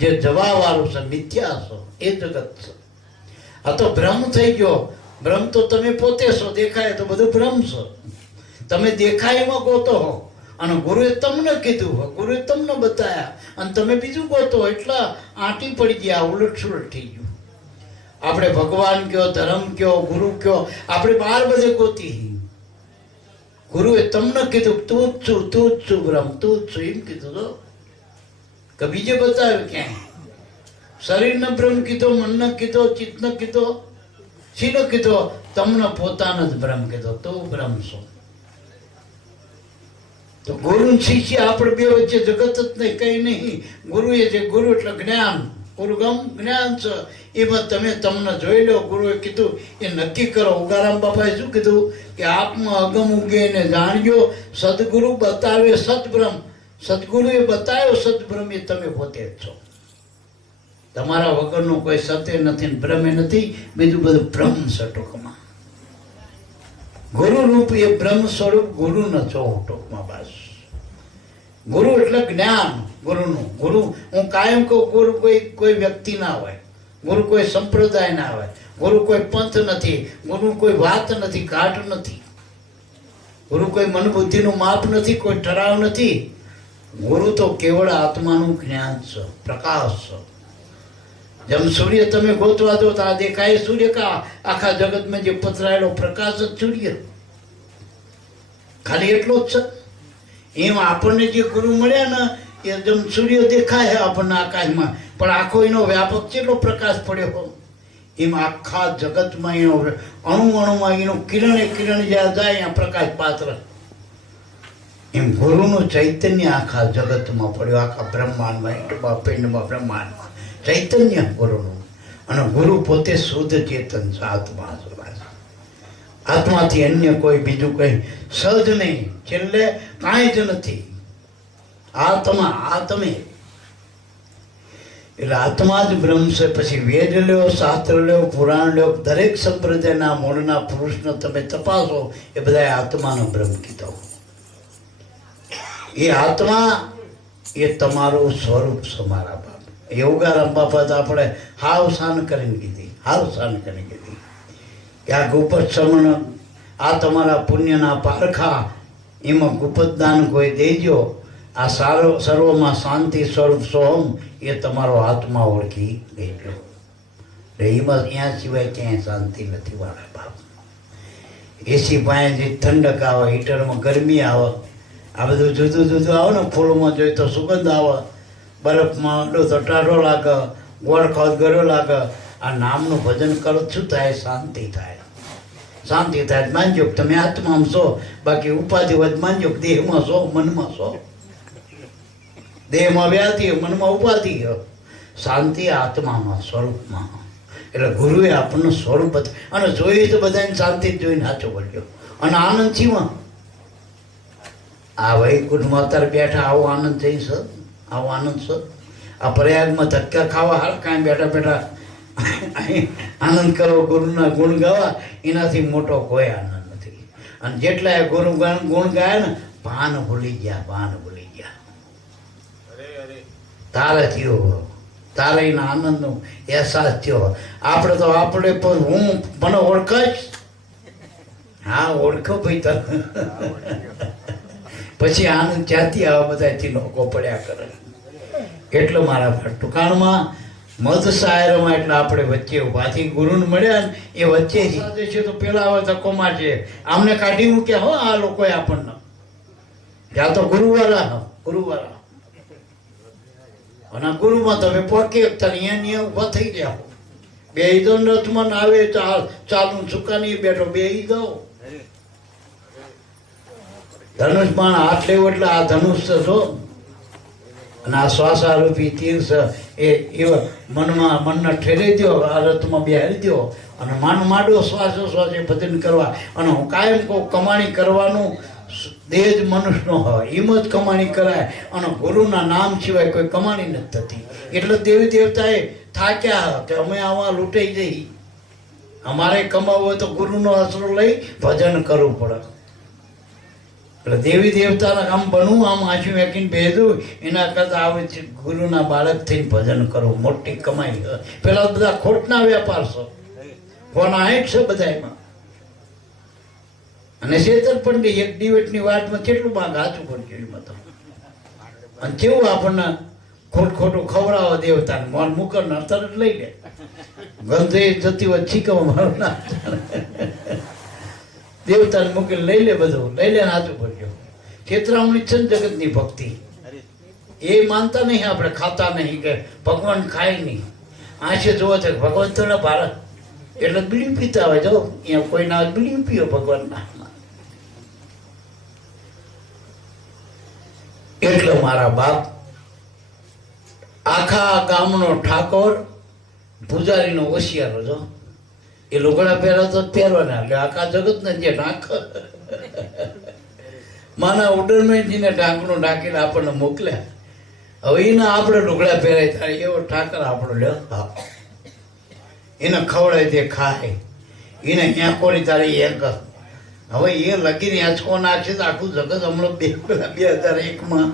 જે જવાવાળું છે, મિથ્યા છે, એ જગત છે. આ તો ભ્રમ થઈ ગયો. ભ્રમ તો તમે પોતે છો, દેખાય તો બધું ભ્રમ છે. તમે દેખાય એમાં ગોતો હો, અને ગુરુએ તમને કીધું હો, ગુરુએ તમને બતાવ્યા, અને તમે બીજું ગોતો એટલા આંટી પડી ગયા, ઉલટ સુલટ થઈ ગયું. આપણે ભગવાન કયો, ધર્મ કયો, ગુરુ કયો, આપણે બહાર બધે ગોતી. ગુરુએ તમને કીધું તું જ છું, તું જ છું બ્રહ્મ, તું જ છું એમ કીધું તો કે બીજે બતાવ્યું ક્યાંય? શરીરને બ્રહ્મ કીધો, મનને કીધો, ચિત્તને કીધો, શીનો કીધો? તમને પોતાનો જ બ્રહ્મ કીધો, તું બ્રહ્મ છો. તો ગુરુ શિષ્ય આપણે બે વચ્ચે જગત જ નહીં, કઈ નહીં. ગુરુએ જે ગુરુ એટલે જ્ઞાન, ગુરુગમ જ્ઞાન છે, એમાં તમે તમને જોઈ લો. ગુરુએ કીધું એ નક્કી કરો. ઉગારામ બાપાએ શું કીધું કે આપમાં અગમ ઉગે ને જાણજો, સદગુરુ બતાવે સદબ્રહ્મ. સદગુરુએ બતાવ્યો સદબ્રહ્મ એ તમે પોતે જ છો. તમારા વગરનું કોઈ સત્ય નથી, બ્રહ્મ નથી, બીજું બધું બ્રહ્મ છે ટૂંકમાં. ગુરુ રૂપ એ બ્રહ્મ સ્વરૂપ ગુરુ ન છો ટૂંકમાં. બસ ગુરુ એટલે જ્ઞાન. ગુરુનું ગુરુ હું કાયમ કહું, ગુરુ કોઈ વ્યક્તિ ના હોય, ગુરુ કોઈ સંપ્રદાય ના હોય, ગુરુ કોઈ પંથ નથી, ગુરુ કોઈ વાત નથી, ઘાટ નથી, ગુરુ કોઈ મન બુદ્ધિનું માપ નથી, કોઈ ઠરાવ નથી. ગુરુ તો કેવળ આત્માનું જ્ઞાન છે, પ્રકાશ છે. જેમ સૂર્ય તમે ગોતવા દો તો આ દેખાય સૂર્ય કા? આખા જગતમાં જે પથરાયેલો પ્રકાશ જ સૂર્ય, ખાલી એટલો જ છે. એમ આપણને જે ગુરુ મળ્યા ને એ જેમ સૂર્ય દેખાય આપણને આકાશમાં, પણ આખો એનો વ્યાપક કેટલો પ્રકાશ પડ્યો, એમ આખા જગતમાં એનો અણુ અણુમાં એનું કિરણે કિરણ જ્યાં જાય ત્યાં પ્રકાશ પાત્ર, એમ ગુરુનું ચૈતન્ય આખા જગતમાં પડ્યું, આખા બ્રહ્માંડમાં, પિંડમાં, બ્રહ્માંડમાં ચૈતન્ય ગુરુનું. અને ગુરુ પોતે શુદ્ધ ચેતન છે, આત્મા છે. આત્માથી અન્ય કોઈ બીજું કંઈ સહજ નહીં, છેલ્લે કાંઈ જ નથી. આત્મા આત્મે એટલે આત્મા જ બ્રહ્મ છે. પછી વેદ લ્યો, શાસ્ત્ર લ્યો, પુરાણ લ્યો, દરેક સંપ્રદાયના મૂળના પુરુષને તમે તપાસો, એ બધા આત્માનો બ્રહ્મ કીધો. એ આત્મા એ તમારું સ્વરૂપ છે મારા બાપ. યોગારામ બાપા તો આપણે હાવ શાન કરીને કીધી, હાવ શાન કરીને કીધી કે આ ગુપત સમણ, આ તમારા પુણ્યના પારખા, એમાં ગુપતદાન કોઈ દેજો. આ સારો સર્વમાં શાંતિ સ્વરૂપ સોહમ એ તમારો આત્મા ઓળખી લેજો. એમાં ત્યાં સિવાય ક્યાંય શાંતિ નથી મારા બાપ. એસી પાસે જે ઠંડક આવે, હીટરમાં ગરમી આવે, આ બધું જુદું જુદું આવે ને, ફૂલોમાં જોઈએ તો સુગંધ આવે, બરફમાં તો ટાઢો લાગે, ગોળ ખાવ ગળ્યો લાગે. આ નામનું ભજન કરો શું થાય? શાંતિ થાય. શાંતિ થાય માનજો તમે આત્મામાં છો, બાકી ઉપાધિ હોય માનજો દેહમાં છો, મનમાં છો. દેહમાં વ્યાધિ, મનમાં ઉપાધિ. શાંતિ આત્મામાં, સ્વરૂપમાં. એટલે ગુરુએ આપણને સ્વરૂપ અને જોઈએ તો બધાને શાંતિ જ જોઈને સાચો બોલ્યો. અને આનંદ છીમાં આ વૈકુંઠમાં અત્યારે બેઠા આવો આનંદ થઈ છે, આવો આનંદ છે. આ પ્રયાગમાં ધક્કા ખાવા હાલ કાંઈ બેઠા બેઠા આનંદ કરો, ગુરુના ગુણ ગાવા, એનાથી મોટો કોઈ આનંદ નથી. અને જેટલા ગુરુ ગુણ ગાય ને, ભાન ભૂલી ગયા, ભાન ભૂલી ગયા. તારે થયો, તારે એના આનંદનો અહેસાસ થયો. આપણે તો આપણે હું મને ઓળખાશ, હા ઓળખો ભાઈ તને. પછી આનંદ ક્યાંથી આવા બધાથી લોકો પડ્યા કરે. એટલે મારા ટૂંકાણમાં મધ શાયરોમાં એટલે આપણે વચ્ચે ઉભાથી ગુરુને મળ્યા ને એ વચ્ચે છે તો પેલા આવે ધક્કોમાં છે, આમને કાઢી મૂક્યા હો આ લોકોએ આપણને. ત્યાં તો ગુરુવાળા, ગુરુવાળા અને ગુરુમાં તમે પોકી અહીંયા ઉભા થઈ ગયા. બે દો રથમાં આવે ચાલુ સુકાની બેઠો, બે દો ધનુષમાં હાથ લેવો એટલે આ ધનુષ છો. અને આ શ્વાસારૂપી તીર છે એ મનમાં મનને ઠેરાઈ દો, આ રથમાં બેહારી દો અને માંડો શ્વાસોશ્વાસે ભજન કરવા. અને હું કાયમ કહું કમાણી કરવાનું દેહ જ મનુષ્યનો હોય, એમ જ કમાણી કરાય. અને ગુરુના નામ સિવાય કોઈ કમાણી નથી થતી. એટલે દેવી દેવતાએ થાક્યા કે અમે આમાં લૂંટાઈ જઈ, અમારે કમાવવું હોય તો ગુરુનો આશરો લઈ ભજન કરવું પડે. એટલે દેવી દેવતાના કામ બનવું, આમ આંચું વેકીને ભેજવું, એના કરતાં આવે છે ગુરુના બાળક થઈને ભજન કરવું, મોટી કમાઈ. પેલા બધા ખોટના વેપાર છે, કોના હેઠ છે બધા એમાં. અને છેતરપિંડી એક ડિવેટની વાતમાં કેટલું ભાગ હાચું પડ્યું એમાં તો. અને કેવું આપણને ખોટું ખવડાવો દેવતાને, મોન મુકર ને તરત લઈ લે, ગંધે જતી હોય છીકવા મારું ના દેવતાને મૂકીને લઈ લે, બધું લઈ લે ને હાચું પડ્યું. છેતરામણી છે ને જગતની ભક્તિ, એ માનતા નહીં આપણે, ખાતા નહીં કે ભગવાન ખાય નહીં. આંશે જોવો છે ભગવાન તો ના ભારત એટલે બીડી પીતા હોય. જો અહીંયા કોઈ ના બીડી પીઓ ભગવાનના. એટલે મારા બાપ આખા ગામનો ઠાકોર પૂજારીનો હોશિયારો જો, એ લુગડા પહેરા તો પહેરવાના, એટલે આખા જગતને જે ઢાંક માના ઉડરમેનજીને ઢાંકણું ઢાંકીને આપણને મોકલ્યા. હવે એના આપણે લુગડા પહેરાય થાય એવો ઠાકર આપણો લે, એને ખવડાય તે ખાય, એને ત્યાં કોરી તારે એ કર. હવે એ લગીને આંચકો નાખશે તો આખું જગત હમણાં 2001માં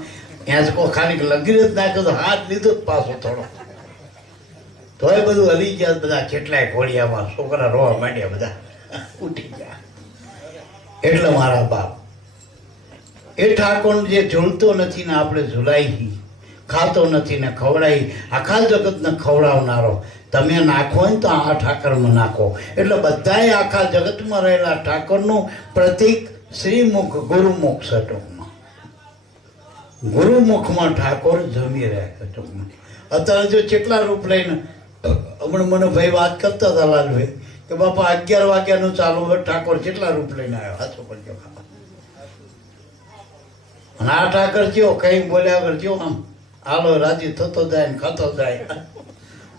આંચકો ખાલી લગીને જ નાખ્યો તો હાથ લીધો જ પાછો થોડો, તો એ બધું હલી ગયા. બધા કેટલાય ઘોડિયામાં છોકરા રોવા માંડ્યા, બધા ઉઠી ગયા. એટલે મારા બાપ એ ઠાકોર જે ઝૂલતો નથી ને આપણે ઝૂલાઈ, ખાતો નથી ને ખવડાવી, આખા જગતને ખવડાવનારો તમે નાખો ને તો આ ઠાકરમાં નાખો. એટલે બધાએ આખા જગતમાં રહેલા ઠાકોરનું પ્રતીક શ્રીમુખ ગુરુમુખ છે ટૂંકમાં. ગુરુમુખમાં ઠાકોર જમી રહ્યા ટૂંકમાં. અત્યારે જો કેટલા રૂપ લઈને હમણાં મને ભાઈ વાત કરતા હતા લાલભાઈ કે બાપા 11 વાગ્યાનું ચાલુ હોય ઠાકોર કેટલા રૂપ લઈને આવ્યો હાથો પડજો અને આ ઠાકર કયો કઈ બોલ્યા વગર કયો આમ હાલો રાજી થતો જાય ને ખાતો જાય.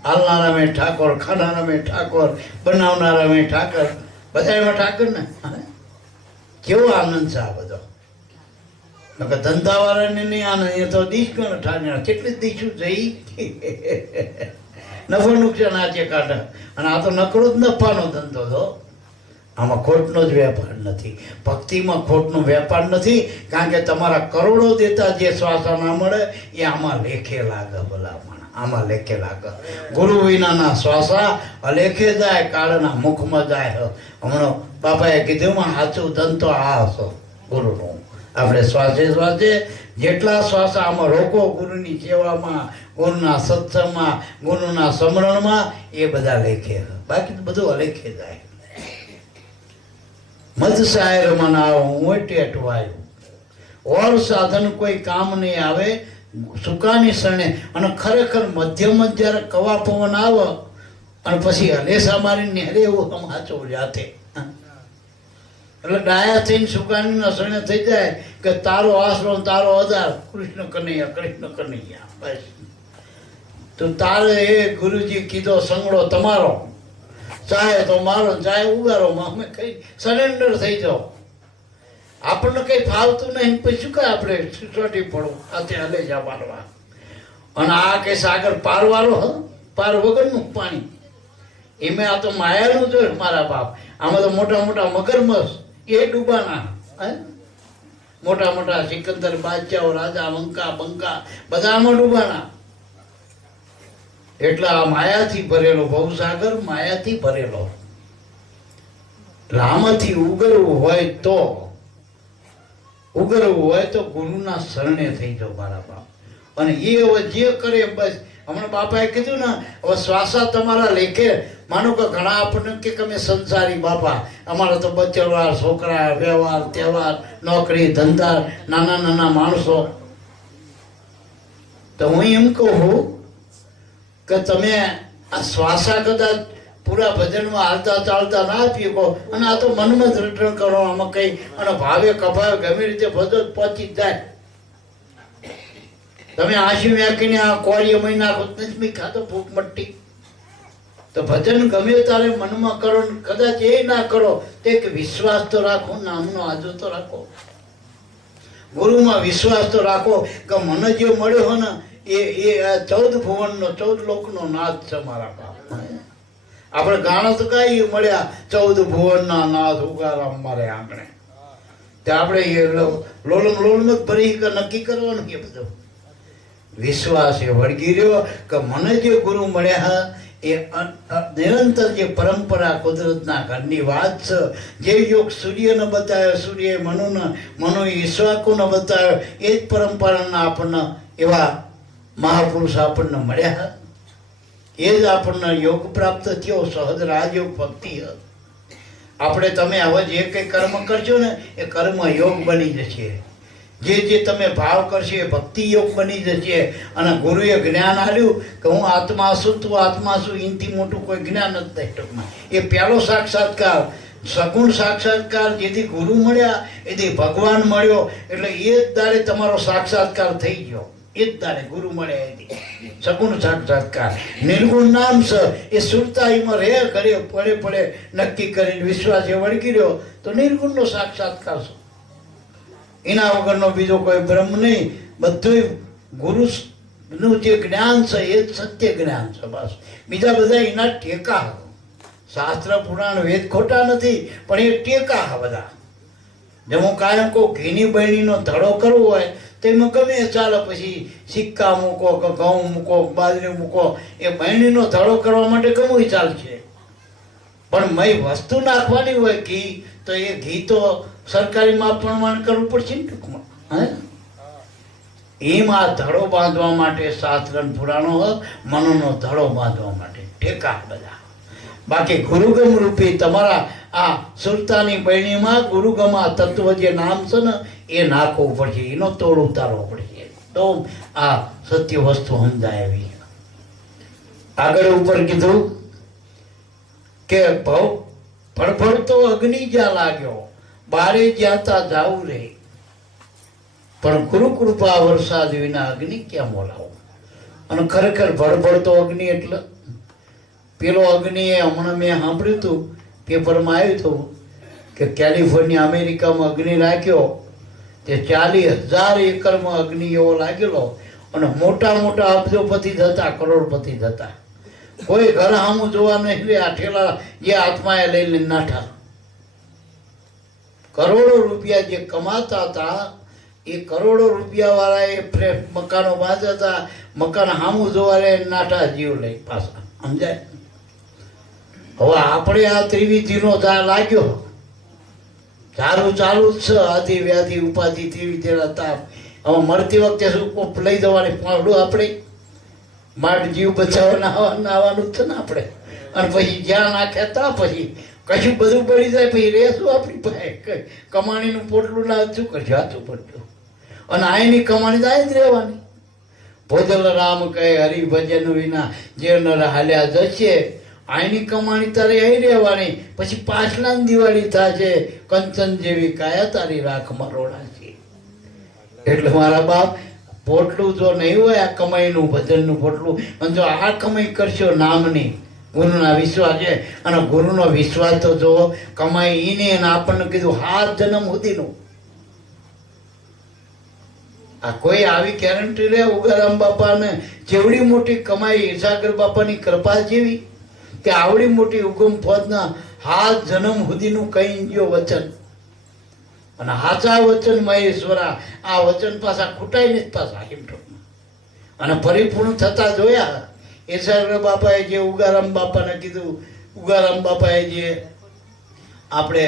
હાલનારા મેં ઠાકોર, ખાનારા મેં ઠાકોર, બનાવનારા મેં ઠાકર, બધા એમાં ઠાકર ને. કેવો આનંદ છે આ બધો. ધંધાવાળાને નહીં આનંદ, એ તો દીશ કોને ઠાકર કેટલી દીશું જઈ નફો નુકસાન આજે કાઢે. અને આ તો નકરો જ નફાનો ધંધો હતો. આમાં ખોટનો જ વેપાર નથી. ભક્તિમાં ખોટનો વેપાર નથી. કારણ કે તમારા કરોડો દેતા જે શ્વાસા ના મળે એ આમાં લેખે લાગે. ભલામણ આમાં લેખે લાગે. ગુરુ વિનાના શ્વાસા અલેખે જાય, કાળના મુખમાં જાય. હમણાં બાપાએ કીધું સાચું ધન તો આ હશો ગુરુનું. આપણે શ્વાસે શ્વાસે જેટલા શ્વાસા આમાં રોકો ગુરુની સેવામાં, ગુરુના સત્સંગમાં, ગુરુના સ્મરણમાં, એ બધા લેખે. બાકી તો બધું અલેખે જાય. મદ શાયર મનાવો હું ટેટવાયું, ઓર સાધન કોઈ કામ નહીં આવે સુકાની શરણે. અને ખરેખર મધ્યમ જ જ્યારે કવા પવન આવે અને પછી હલેસા મારી નેરે એવું સમાચો જાતે, એટલે ડાયા થઈને સુકાનીના શરણે થઈ જાય કે તારો આશરો તારો આધાર કૃષ્ણ કનૈયા, કૃષ્ણ કનૈયા. બસ તો તારે એ ગુરુજી કીધો સંગડો તમારો, ચાહે તો મારો, ચાહે ઉગારો, અમે કઈ સરેન્ડર થઈ જાઓ. આપણને કઈ ફાવતું નહીં પછી શું કઈ આપણે ચોટી પડવું આતે હલે જા મારવા. અને આ કે સાગર પારવાળો પાર વગરનું પાણી એમે આ તો માયાનું જોયું મારા બાપ. આમાં તો મોટા મોટા મગરમચ્છ એ ડૂબાના, મોટા મોટા સિકંદર બાદશાહો, રાજા વંકા બંકા બધા આમાં ડૂબાના. એટલે આ માયાથી ભરેલો ભવસાગર, માયાથી ભરેલો. આમાંથી ઉગરવું હોય તો ગુરુના શરણે થઈ જાઓ મારા બાપ. અને એ હવે જે કરે બસ. હમણાં બાપાએ કીધું ને હવે શ્વાસા તમારા લેખે. માનો કે ઘણા આપણને કે અમે સંસારી બાપા, અમારા તો બચડવાર, છોકરા, વ્યવહાર, તહેવાર, નોકરી, ધંધા, નાના નાના માણસો. તો હું એમ કહું કે તમે આ શ્વાસા કદાચ પૂરા ભજનમાં હાલતા ચાલતા ના આપી શકો અને આ તો મનમાં જ રટણ કરો આમાં કઈ અને ભાવે કભાવે ગમે રીતે ભજો પહોંચી જ જાય. તમે આશી વ્યાકીને આ કોરીય મહિના નથી ખાતો ભૂખ મટ્ટી. તો ભજન ગમે તારે મનમાં કરો, કદાચ એ ના કરો તો એક વિશ્વાસ તો રાખો, નામનો આજો તો રાખો, ગુરુમાં વિશ્વાસ તો રાખો કે મને જે મળ્યો હોય ને એ 14 ભુવનનો 14 લોકનો નાથ છે મારા બાપ. આપણે ગાણો તો કઈ મળ્યા 14 ભુવનના નાથ ઉગારામ મારે આંગણે. તે આપણે એ લોલમ જ ભરી કે નક્કી કરવાનું એ બધું વિશ્વાસ એ વળગી રહ્યો કે મને જે ગુરુ મળ્યા એ નિરંતર જે પરંપરા કુદરતના ઘરની વાત છે. જે યોગ સૂર્યને બતાવ્યો, સૂર્યએ મનુને, મનુએ ઈશ્વાકુને બતાવ્યો, એ જ પરંપરાના આપણને એવા મહાપુરુષ આપણને મળ્યા. એ જ આપણને યોગ પ્રાપ્ત થયો, સહજ રાજયોગ ભક્તિ. આપણે તમે હવે જે કંઈ કર્મ કરશો ને એ કર્મ યોગ બની જશે. જે તમે ભાવ કરશો એ ભક્તિ યોગ બની જશે. અને ગુરુએ જ્ઞાન આપ્યું કે હું આત્મા છું, તું આત્મા છું, એનાથી મોટું કોઈ જ્ઞાન જ નહીં ટૂંકમાં. એ પહેલો સાક્ષાત્કાર, સગુણ સાક્ષાત્કાર. જેથી ગુરુ મળ્યા એથી ભગવાન મળ્યો. એટલે એ જ દાડે તમારો સાક્ષાત્કાર થઈ ગયો. એ જ દાડે ગુરુ મળ્યા એથી સગુણ સાક્ષાત્કાર. નિર્ગુણ નામ છે એ સુરતાઈમાં રહે કરે પડે પડે નક્કી કરીને વિશ્વાસે વળગી રહ્યો તો નિર્ગુણનો સાક્ષાત્કાર છે. એના વગરનો બીજો કોઈ બ્રહ્મ નહીં. બધું ગુરુનું જે જ્ઞાન છે એ જ સત્ય જ્ઞાન છે. બસ બીજા બધા એના ટેકા. શાસ્ત્ર પુરાણ વેદ ખોટા નથી પણ એ ટેકા બધા. જેમ હું કાયમ કહું ઘીની બહેણીનો ધડો કરવો હોય તો એમાં ગમે ચાલે. પછી સિક્કા મૂકો કે ઘઉં મૂકો, બાજરી મૂકો, એ બહેણીનો ધડો કરવા માટે ગમે ચાલશે. પણ મય વસ્તુ નાખવાની હોય ઘી તો એ ઘી તો સરકારી માપ પ્રમાણ કરવું પડશે ને ટૂંકમાં. એમ આ ધડો બાંધવા માટે શાસ્ત્ર પુરાણો મનોનો ધડો બાંધવા માટે ટેકા બધા. બાકી ગુરુગમ રૂપી તમારા આ સુરતાની બહેણીમાં ગુરુગમ આ તત્વ જે નામ છે ને એ નાખવું પડશે, એનો તોડ ઉતારવો પડશે. તો આ સત્ય વસ્તુ સમજાય એવી. આગળ ઉપર કીધું કે ભવ ફળફળતો અગ્નિ જ્યાં લાગ્યો બારે જ્યાં તા જાવું રે, પણ ગુરુ કૃપા વરસાદ વિના અગ્નિ ક્યાં મોલાવો. અને ખરેખર ભળભળતો અગ્નિ એટલે પેલો અગ્નિ એ હમણાં મેં સાંભળ્યું હતું, પેપરમાં આવ્યું હતું કે કેલિફોર્નિયા અમેરિકામાં અગ્નિ રાખ્યો તે 40,000 એકરમાં અગ્નિ એવો લાગેલો અને મોટા મોટા અબજોપતિ થતા, કરોડપતિ થતા. કોઈ ઘર સામું જોવા નહીં લે, આ ઠેલા જે હાથમાં એ લઈને નાઠા. કરોડો રૂપિયા જે કમાતા હતા એ કરોડો રૂપિયા વાળા એ ફ્રેશ મકાનો બાંધતા, મકાન સામું જોવા લે નાઠા જીવ લઈ પાછા. સમજાય? હવે આપણે આ ત્રિવિધિનો લાગ્યો ચાલુ ચાલુ જ છે. આદિ વ્યાધિ ઉપાધિ ત્રિવિધિના તાપ. હવે મરતી વખતે શું કોપ લઈ જવાની પાડું આપણે માંડ જીવ બચાવવા નાવાનું જ છે ને આપણે. અને પછી જ્યાં નાખ્યા તા પછી કશું બધું પડી જાય પછી રહેશું આપણી પાસે. કમાણીનું પોટલું ના શું કરશું? હાથું પડતું. અને અહીંની કમાણી તો અહીં જ રહેવાની. ભોજલ રામ કહે હરિભજન વિના જે નર હાલ્યા જશે. અહીંની કમાણી તારે અહીં રહેવાની. પછી પાછલા દિવાળી થશે, કંચન જેવી કાયા તારી રાખમાં રોડાશે. એટલે મારા બાપ પોટલું જો નહીં હોય આ કમાઈનું ભજનનું પોટલું, અને જો આ કમાઈ કરશો નામની ગુરુના વિશ્વાસ છે, અને ગુરુનો વિશ્વાસ તો જો કમાઈ ઈને આપણને કીધું 7 જન્મ સુધીનું. આ કોઈ આવી ગેરંટી રે ઉગારામ બાપાને જેવડી મોટી કમાઈ સાગર બાપાની કૃપા જેવી કે આવડી મોટી ઉગમ ફોજના 7 જન્મ સુધીનું કઈ ગયો વચન. અને હાચા વચન મહેશ્વરા આ વચન પાછા ખૂટાય ને પાછા હિમટોમાં અને પરિપૂર્ણ થતા જોયા. એ સાગર બાપાએ જે ઉગારામ બાપાને કીધું, ઉગારામ બાપાએ જે આપણે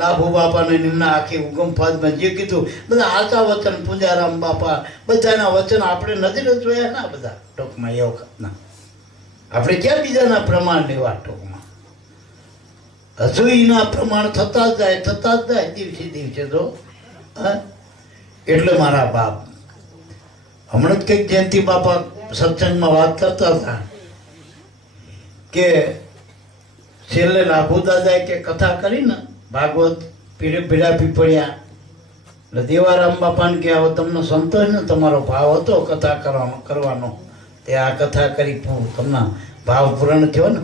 લાભુ બાપાને નિમ્ન આખી ઉગમ ફાદમાં જે કીધું બધા હાચા વચન. પૂંજારામ બાપા બધાના વચન આપણે નથી જ જોયા ના બધા ટોકમાં એ વખતના. આપણે ક્યાં બીજાના પ્રમાણ લેવા ટોકમાં? હજુ એના પ્રમાણ થતા જ જાય દિવસે દિવસે તો. એટલે મારા બાપ હમણાં જ કંઈક જયંતિ બાપા સત્સંગમાં વાત કરતા હતા કે છેલ્લે લાભુ દાદાએ કે કથા કરી ને ભાગવત પીડા પીપળ્યા એટલે દેવારામ બાપાને કે હવે તમને સંતોષ ને તમારો ભાવ હતો કથા કરવાનો તે આ કથા કરી તમને ભાવ પૂરણ થયો ને,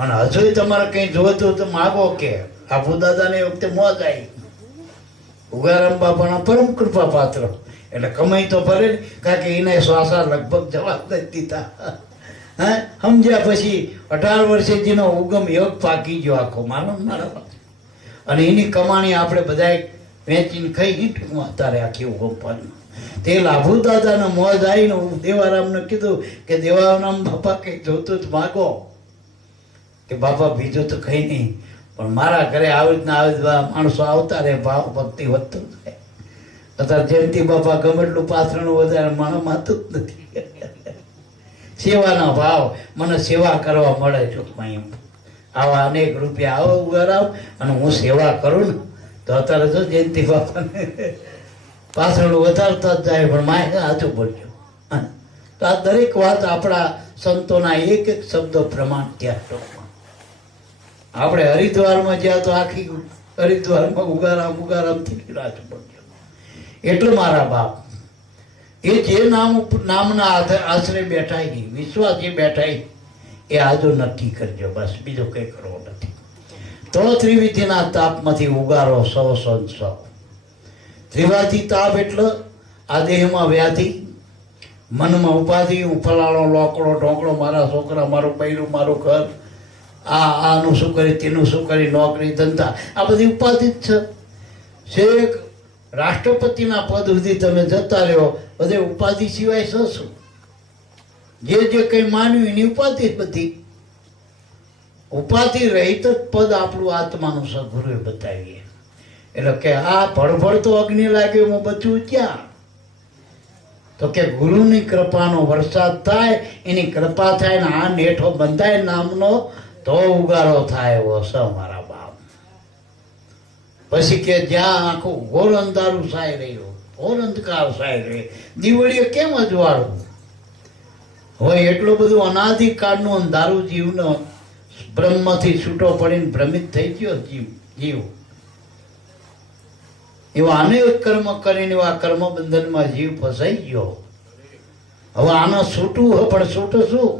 અને હજુ તમારે કંઈ જોઈતું તો માગો કે લાભુ દાદાને એ વખતે મોજ આવી. ઉગારામ બાપાના પરમ કૃપા પાત્ર એટલે કમાઈ તો ભરે ને, કારણ કે એને શ્વાસા લગભગ જવાબ નથી દીધા. હા સમજ્યા? પછી 18 વર્ષે જેનો ઉગમ યોગ પાકી ગયો આખો માનો મારા. અને એની કમાણી આપણે બધાએ વેચીને ખાઈ ટૂંકમાં અત્યારે આખી ઉગમ પાડી. તે લાભુ દાદાને મોજ આવીને દેવારામને કીધું કે દેવારામ બાપા કંઈક જોતું જ માગો. કે બાપા બીજું તો કંઈ નહીં, પણ મારા ઘરે આવી રીતના માણસો આવતા રહે, ભાવ ભક્તિ વધતું જાય. અત્યારે જયંતિ બાપા ગમેટલું પાથરણું વધારે મને માતું જ નથી. સેવાના ભાવ મને સેવા કરવા મળે ટૂંકમાં એમ. આવા અનેક રૂપિયા આવો ઉગારાવ અને હું સેવા કરું ને તો અત્યારે જો જયંતિ બાપાને પાછળ વધારતા જ જાય, પણ માય સાચું પડજો. તો આ દરેક વાત આપણા સંતોના એક એક શબ્દો પ્રમાણ ત્યાં ટોકમાં. આપણે હરિદ્વારમાં જ્યાં તો આખી હરિદ્વારમાં ઉગારામથી રાચું પડજો. એટલે મારા બાપ એ જે નામના આશરે બેઠા વિશ્વાસ જે બેઠા એ આજો નક્કી કરજો, બસ બીજું કંઈ કરવો નથી. તો ત્રિવિધિના તાપમાંથી ઉગારો 100 ત્રિવાધી તાપ એટલે આ દેહમાં વ્યાધિ, મનમાં ઉપાધિ, હું ફલાણો લોકડો ઢોકળો, મારા છોકરા, મારું બૈરું, મારું ઘર, આનું શું કરી, તેનું શું કરી, નોકરી ધંધા, આ બધી ઉપાધિ જ છે. છેક રાષ્ટ્રપતિના પદ સુધી તમે જતા રહ્યો, બધે ઉપાધિ સિવાય શું? જે કંઈ માન્યું એની ઉપાધિ જ બધી. ઉપાધિ રહિત જ પદ આપણું આત્માનું સદગુરુએ બતાવીએ. એટલે કે આ ભળભળતો અગ્નિ લાગ્યો એમાં બચવું ક્યાં? તો કે ગુરુની કૃપાનો વરસાદ થાય, એની કૃપા થાય ને આ નેઠો બંધાય નામનો તો ઉગારો થાય એવો છે મારા બાપ. પછી કે જ્યાં આખું ઘોર અંધારું છાઈ રહ્યું ઓર અંધકાર સાય રહે. દીવડીએ કેમ અજવાળું? હવે એટલું બધું અનાદિકાળનું અંધારું જીવનો બ્રહ્મથી છૂટો પડીને ભ્રમિત થઈ ગયો જીવ. એવા અનેક કર્મ કરીને એવા કર્મ બંધનમાં જીવ ફસાઈ ગયો. હવે આને છૂટવું હોય પણ છૂટું શું?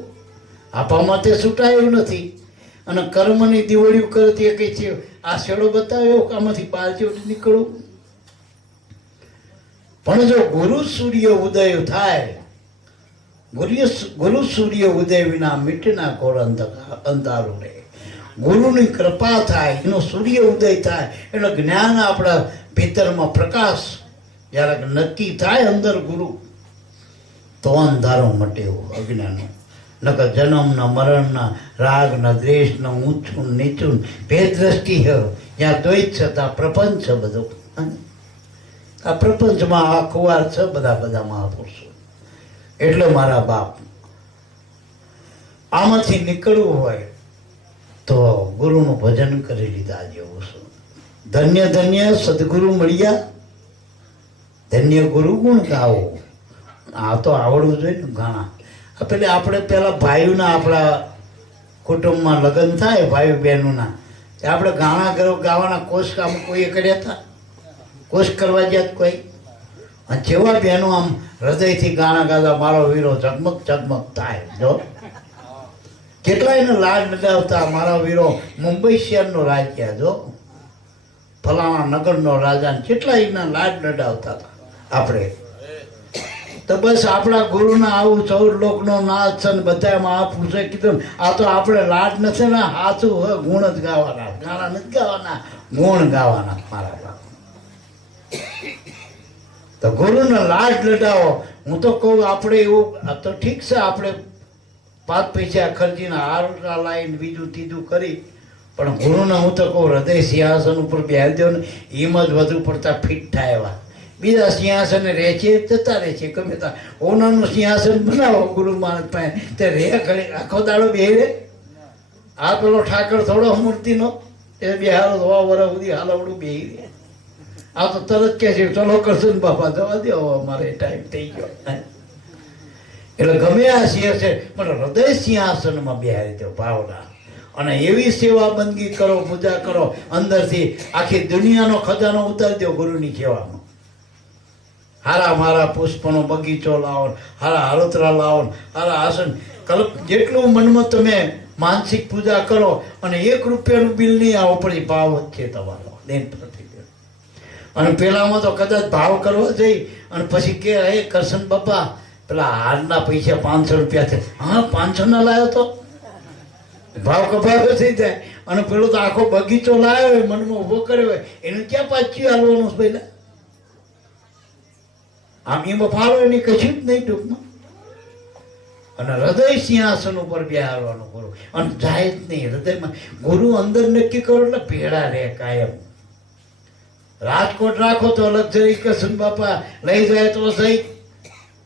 આપવામાં તે છૂટાયું નથી. અને કર્મની દિવાળીઓ કરે તે કઈ છે આ શેડો બતાવ્યો આમાંથી બહાર જેવું નીકળું. પણ જો ગુરુ સૂર્ય ઉદય થાય, ગુરુ સૂર્ય ઉદય વિના મીટના કોર અંધારું રહે. ગુરુની કૃપા થાય, એનો સૂર્ય ઉદય થાય એટલે જ્ઞાન આપણા ભીતરમાં પ્રકાશ જ્યારે નક્કી થાય અંદર ગુરુ, તો અંધારો મટે એવું અજ્ઞાનો. નકર જન્મના મરણના રાગના દ્વેષના ઊંચું નીચું ભેદ દ્રષ્ટિ હ જ્યાં દ્વૈત છતાં પ્રપંચ છે બધો. આ પ્રપંચમાં આખુવાર છે બધા મહાપુરુષો. એટલે મારા બાપ આમાંથી નીકળવું હોય તો ગુરુનું ભજન કરી લીધા જેવું છે. ધન્ય ધન્ય સદગુરુ મળ્યા, ધન્ય ગુરુ ગુણ ગાવો. આ તો આવડવું જોઈએ ને ઘણા. પેલે આપણે પેલા ભાઈઓના આપણા કુટુંબમાં લગ્ન થાય ભાઈ બહેનોના, આપણે ગાણા ગાવાના કોષ આમ કોઈએ કર્યા હતા? કોષ કરવા ગયા કોઈ? અને જેવા બહેનો આમ હૃદયથી ગાણા ગાતા મારો વીરો ઝગમગ ઝગમગ થાય. જો કેટલા એને લાડ લડાવતા મારા વીરો મુંબઈ શહેરનો રાજ્યા, જો ફલાણા નગરનો રાજા, કેટલા એના લાડ લડાવતા હતા આપણે. તો બસ આપણા ગુરુના આવું 14 લોકનો નાચ છે ને બધામાં આ પૂછે કીધું આ તો આપણે લાડ નથી ને, સાચું હોય ગુણ જ ગાવાના, ગાણા નથી ગાવાના, ગુણ ગાવાના મારા બાપ. તો ગુરુને લાડ લડાવો. હું તો કહું આપણે એવું તો ઠીક છે, આપણે 5 પૈસા ખર્ચીને હાર લાવીને બીજું ત્રીજું કરી, પણ ગુરુને હું તો કહું હૃદય સિંહાસન ઉપર બેસી દો ને એમાં જ વધુ પડતા ફિટ થાય. એવા બીજા સિંહાસને રહે છે જતા રહે છે ગમે ત્યાં. ઓનાનું સિંહાસન બનાવો ગુરુ મહારાજ પાસે, તે રે ઘડી આખો દાડો બે રે. આ પેલો ઠાકર થોડો મૂર્તિનો એ બે હાલો 100 વર્ષ સુધી હાલવડું બે રે. આ તો તરત કે છે ચલો કરશું બાપા જવા દો અમારે ટાઈમ થઈ ગયો. એટલે ગમે આ સિંહ છે પણ હૃદય સિંહાસનમાં બેહારી દો ભાવના. અને એવી સેવા બંદગી કરો, પૂજા કરો, અંદરથી આખી દુનિયાનો ખજાનો ઉતારી દો ગુરુની સેવામાં. હારા મારા પુષ્પનો બગીચો લાવો, હારા હળોતરા લાવો, હારા આસન કલ્પ, જેટલું મનમાં તમે માનસિક પૂજા કરો અને 1 રૂપિયાનું બિલ નહીં આવો પડી ભાવ જ છે તમારો દેન પ્રતિ. અને પેલામાં તો કદાચ ભાવ કરવા જઈ અને પછી કે હે કરશન બાપા પેલા હારના પૈસા 500 રૂપિયા છે. હા 500 ના લાવ્યો તો ભાવ કપાયો થઈ જાય. અને પેલો તો આખો બગીચો લાવ્યો હોય મનમાં ઊભો કર્યો હોય એનું ક્યાં પાછું હાલવાનું પહેલા? આમ એમાં ફાળો એની કશું જ નહીં ટૂંકમાં. અને હૃદય સિંહાસન ઉપર બેહારવાનું ગુરુ, અને જાય જ નહીં હૃદયમાં. ગુરુ અંદર નક્કી કરો એટલે ભેળા રહે કાયમ. રાજકોટ રાખો તો લક્ઝરી કરશન બાપા લઈ જાય તો સહી,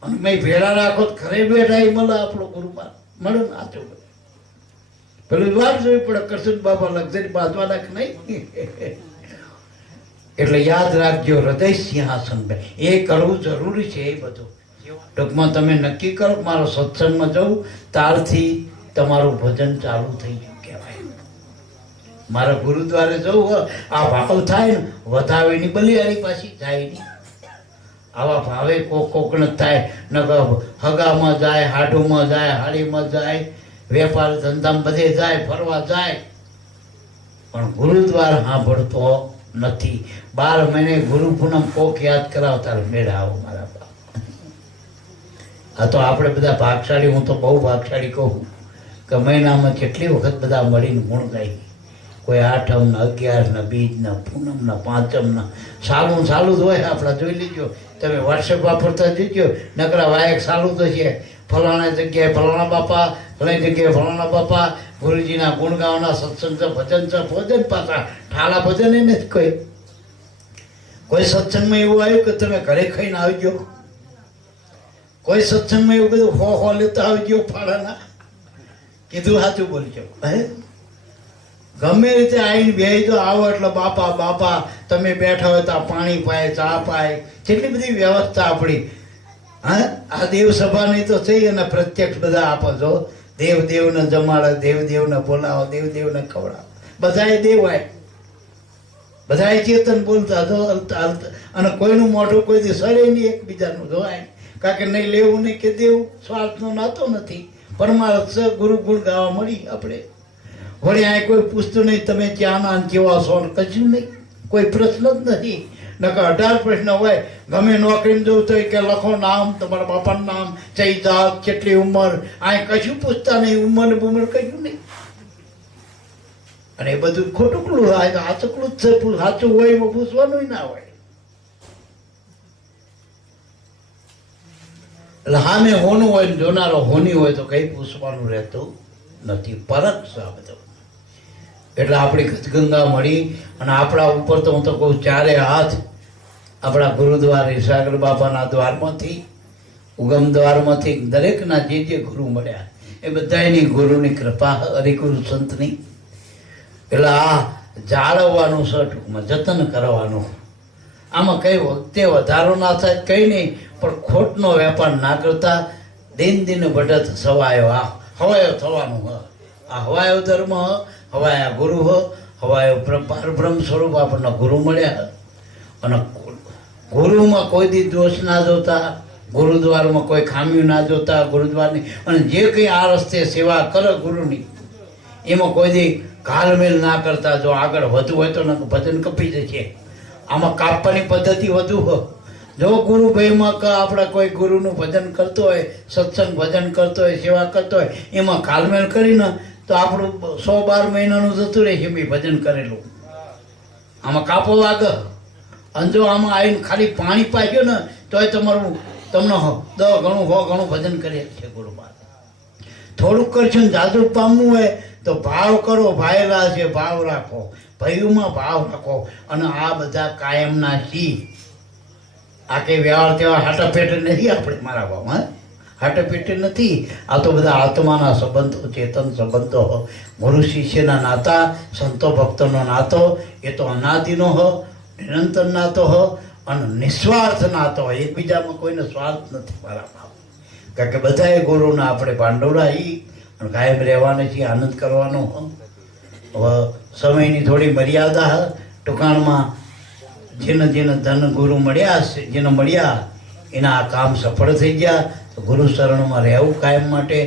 અને મેં ભેળા રાખો તો ઘરે બેઠા મળે આપણો ગુરુમાં મળે ને. આચું પેલું વાત જોવી પડે કરશન બાપા લક્ઝરી બાંધવાના કે નહીં. એટલે યાદ રાખજો હૃદય સિંહાસન એ કરવું જરૂરી છે. એ બધું ટૂંકમાં તમે નક્કી કરો મારો સત્સંગમાં જવું તારથી તમારું ભજન ચાલુ થઈ ગયું કહેવાય. મારા ગુરુદ્વારે જવું આ ભાવ થાય ને વધાવેની બલિયારી પાછી જાય નહીં. આવા ભાવે કોકને થાય ન હગામાં જાય, હાડુમાં જાય, હાડીમાં જાય, વેપાર ધંધામાં બધે જાય, ફરવા જાય, પણ ગુરુદ્વાર સાંભળતો નથી. 12 મહિને ગુરુ પૂનમ કોક યાદ કરાવતા મેળા આવો મારા બાપ. આ તો આપણે બધા ભાગશાળી, હું તો બહુ ભાગશાળી કહું કે મહિનામાં કેટલી વખત બધા મળીને ગુણ ગાય. કોઈ 8મના, 11ના, બીજના, પૂનમના, 5મના સાલું જ હોય. આપણા જોઈ લીજો તમે, વોટ્સએપ વાપરતા જોઈજો નકરા વાયક સાલું તો છે. ફલાણા જગ્યાએ ફલાણા બાપા, ફલાણી જગ્યાએ ફલાણા બાપા, ગુરુજીના ગુણ ગાવાના, સત્સંગ છે, ભજન છે, ભોજન પાછા ઠાલા ભજન એને જ કોઈ. કોઈ સત્સંગમાં એવું આવ્યું કે તમે ઘરે ખાઈને આવજો? કોઈ સત્સંગમાં એવું કીધું હો લેતા આવજો ફાળાના? કીધું સાચું બોલજો. હે ગમે રીતે આવીને બેસી તો આવો એટલે બાપા બાપા, તમે બેઠા હોય તો આ પાણી પાય, ચા પાય, કેટલી બધી વ્યવસ્થા આપણી. હા, આ દેવ સભાની તો થઈ અને પ્રત્યક્ષ બધા આપો છો. દેવદેવને જમાડે, દેવદેવને બોલાવો, દેવદેવને ખવડાવો, બધાએ દેવાય, બધાએ ચેતન બોલતા જો અને કોઈનું મોઢું કોઈ દી સડે નહીં, એકબીજાનું જોવાય. કારણ કે નહીં લેવું નહીં કે દેવું, સ્વાર્થનો નાતો નથી. પરમાર્થ છે, ગુરુ ગુણ ગાવા મળી આપણે. વળી આ કોઈ પૂછતું નહીં તમે ક્યાંના કેવા છો, કશું નહીં, કોઈ પ્રશ્ન જ નથી. નકર 18 પ્રશ્ન હોય. ગમે નોકરીમાં જવું તો કે લખો નામ, તમારા બાપાનું નામ, ચઈ જાત, કેટલી ઉંમર, આ કશું પૂછતા નહીં, ઉંમર બુમર કશું નહીં. અને એ બધું ખોટુકલું હોય, હાચકલું જ છે. સાચું હોય એમાં પૂછવાનું ના હોય. એટલે હા મેં હોનું હોય, જોનારો હોની હોય તો કઈ પૂછવાનું રહેતું નથી. પરખ છે આ બધું. એટલે આપણી ગંગા મળી અને આપણા ઉપર તો હું તો કહું ચારે હાથ આપણા ગુરુદ્વાર સાગર બાપાના દ્વારમાંથી, ઉગમ દ્વારમાંથી દરેકના જે જે ગુરુ મળ્યા એ બધા એની ગુરુની કૃપા, હરિગુરુ સંતની. એટલે આ જાળવવાનું છે, ટૂંકમાં જતન કરવાનું. આમાં કઈ વખતે વધારો ના થાય કઈ નહીં, પણ ખોટનો વેપાર ના કરતા દિન દિન બઢત સવાયો. આ હવાયો થવાનું હ, આ હવાયો ધર્મ હ, હવાયા ગુરુ હ, હવાયો પરબ્રહ્મ સ્વરૂપ આપણને ગુરુ મળ્યા. અને ગુરુમાં કોઈ દી દોષ ના જોતા, ગુરુદ્વારમાં કોઈ ખામીઓ ના જોતા, ગુરુદ્વારની અને જે કંઈ આ રસ્તે સેવા કરે ગુરુની એમાં કોઈ દી ઘાલમેલ ના કરતા. જો આગળ વધુ હોય તો ભજન કપી જશે. આમાં કાપવાની પદ્ધતિ વધુ હોય. જો ગુરુ ભાઈમાં આપણે કોઈ ગુરુનું ભજન કરતો હોય, સત્સંગ ભજન કરતો હોય, સેવા કરતો હોય, એમાં ઘાલમેલ કરીને તો આપણું 100-12 મહિનાનું જતું રહે છે ભજન કરેલું. આમાં કાપો વાગે. અને જો આમાં આવીને ખાલી પાણી પાક્યો ને તોય તમારું તમને 10 ગણું 100 ગણું ભજન કરી છે ગુરુ બાદ. થોડુંક કરશું ને જાદુ પામવું હોય તો ભાવ કરો, ભાઈલા છે ભાવ રાખો, ભયુમાં ભાવ રાખો. અને આ બધા કાયમના છી. આ કંઈ વ્યવહાર તેવા હાટા પેટે નથી આપણે મારા બાપમાં, હાટે પેટે નથી. આ તો બધા આત્માના સંબંધો, ચેતન સંબંધો, ગુરુ શિષ્યના નાતા, સંતો ભક્તોનો નાતો. એ તો અનાદિનો હો, નિરંતર નાતો હો અને નિસ્વાર્થ નાતો હોય. એકબીજામાં કોઈને સ્વાર્થ નથી મારા બાપ. કારણ કે બધાએ ગુરુના આપણે પાંડોળા અને કાયમ રહેવાને છીએ, આનંદ કરવાનો હો. હવે સમયની થોડી મર્યાદા હ. ટૂંકાણમાં જેને જેને ધન ગુરુ મળ્યા છે, જેને મળ્યા એના આ કામ સફળ થઈ ગયા. તો ગુરુ શરણમાં રહેવું કાયમ માટે.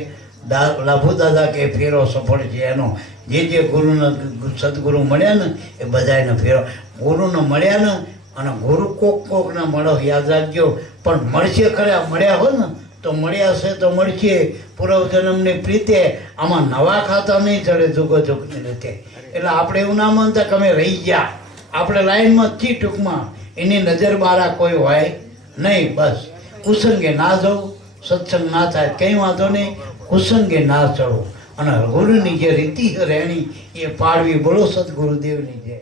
લાભુ દાદા કે ફેરો સફળ છે એનો. જે જે ગુરુના સદગુરુ મળ્યા ને એ બધાને ફેરો. ગુરુને મળ્યા ને અને ગુરુ કોકના મળો યાદ રાખજો. પણ મળશે ખરા, મળ્યા હોય ને તો મળ્યા છે તો મળશે પૂર્વજન્મની પ્રીતે. આમાં નવા ખાતા નહીં ચડે જુગો જુગની રીતે. એટલે આપણે એવું ના માનતા કે અમે રહી ગયા, આપણે લાઈનમાં જ ટૂંકમાં. એની નજર બારા કોઈ હોય નહીં. બસ કુસંગે ના જવું, સત્સંગ ના થાય કંઈ વાંધો નહીં, કુસંગે ના ચડવું અને ગુરુની જે રીતિ રહેણી એ પાડવી. બોલો સદગુરુદેવની જય.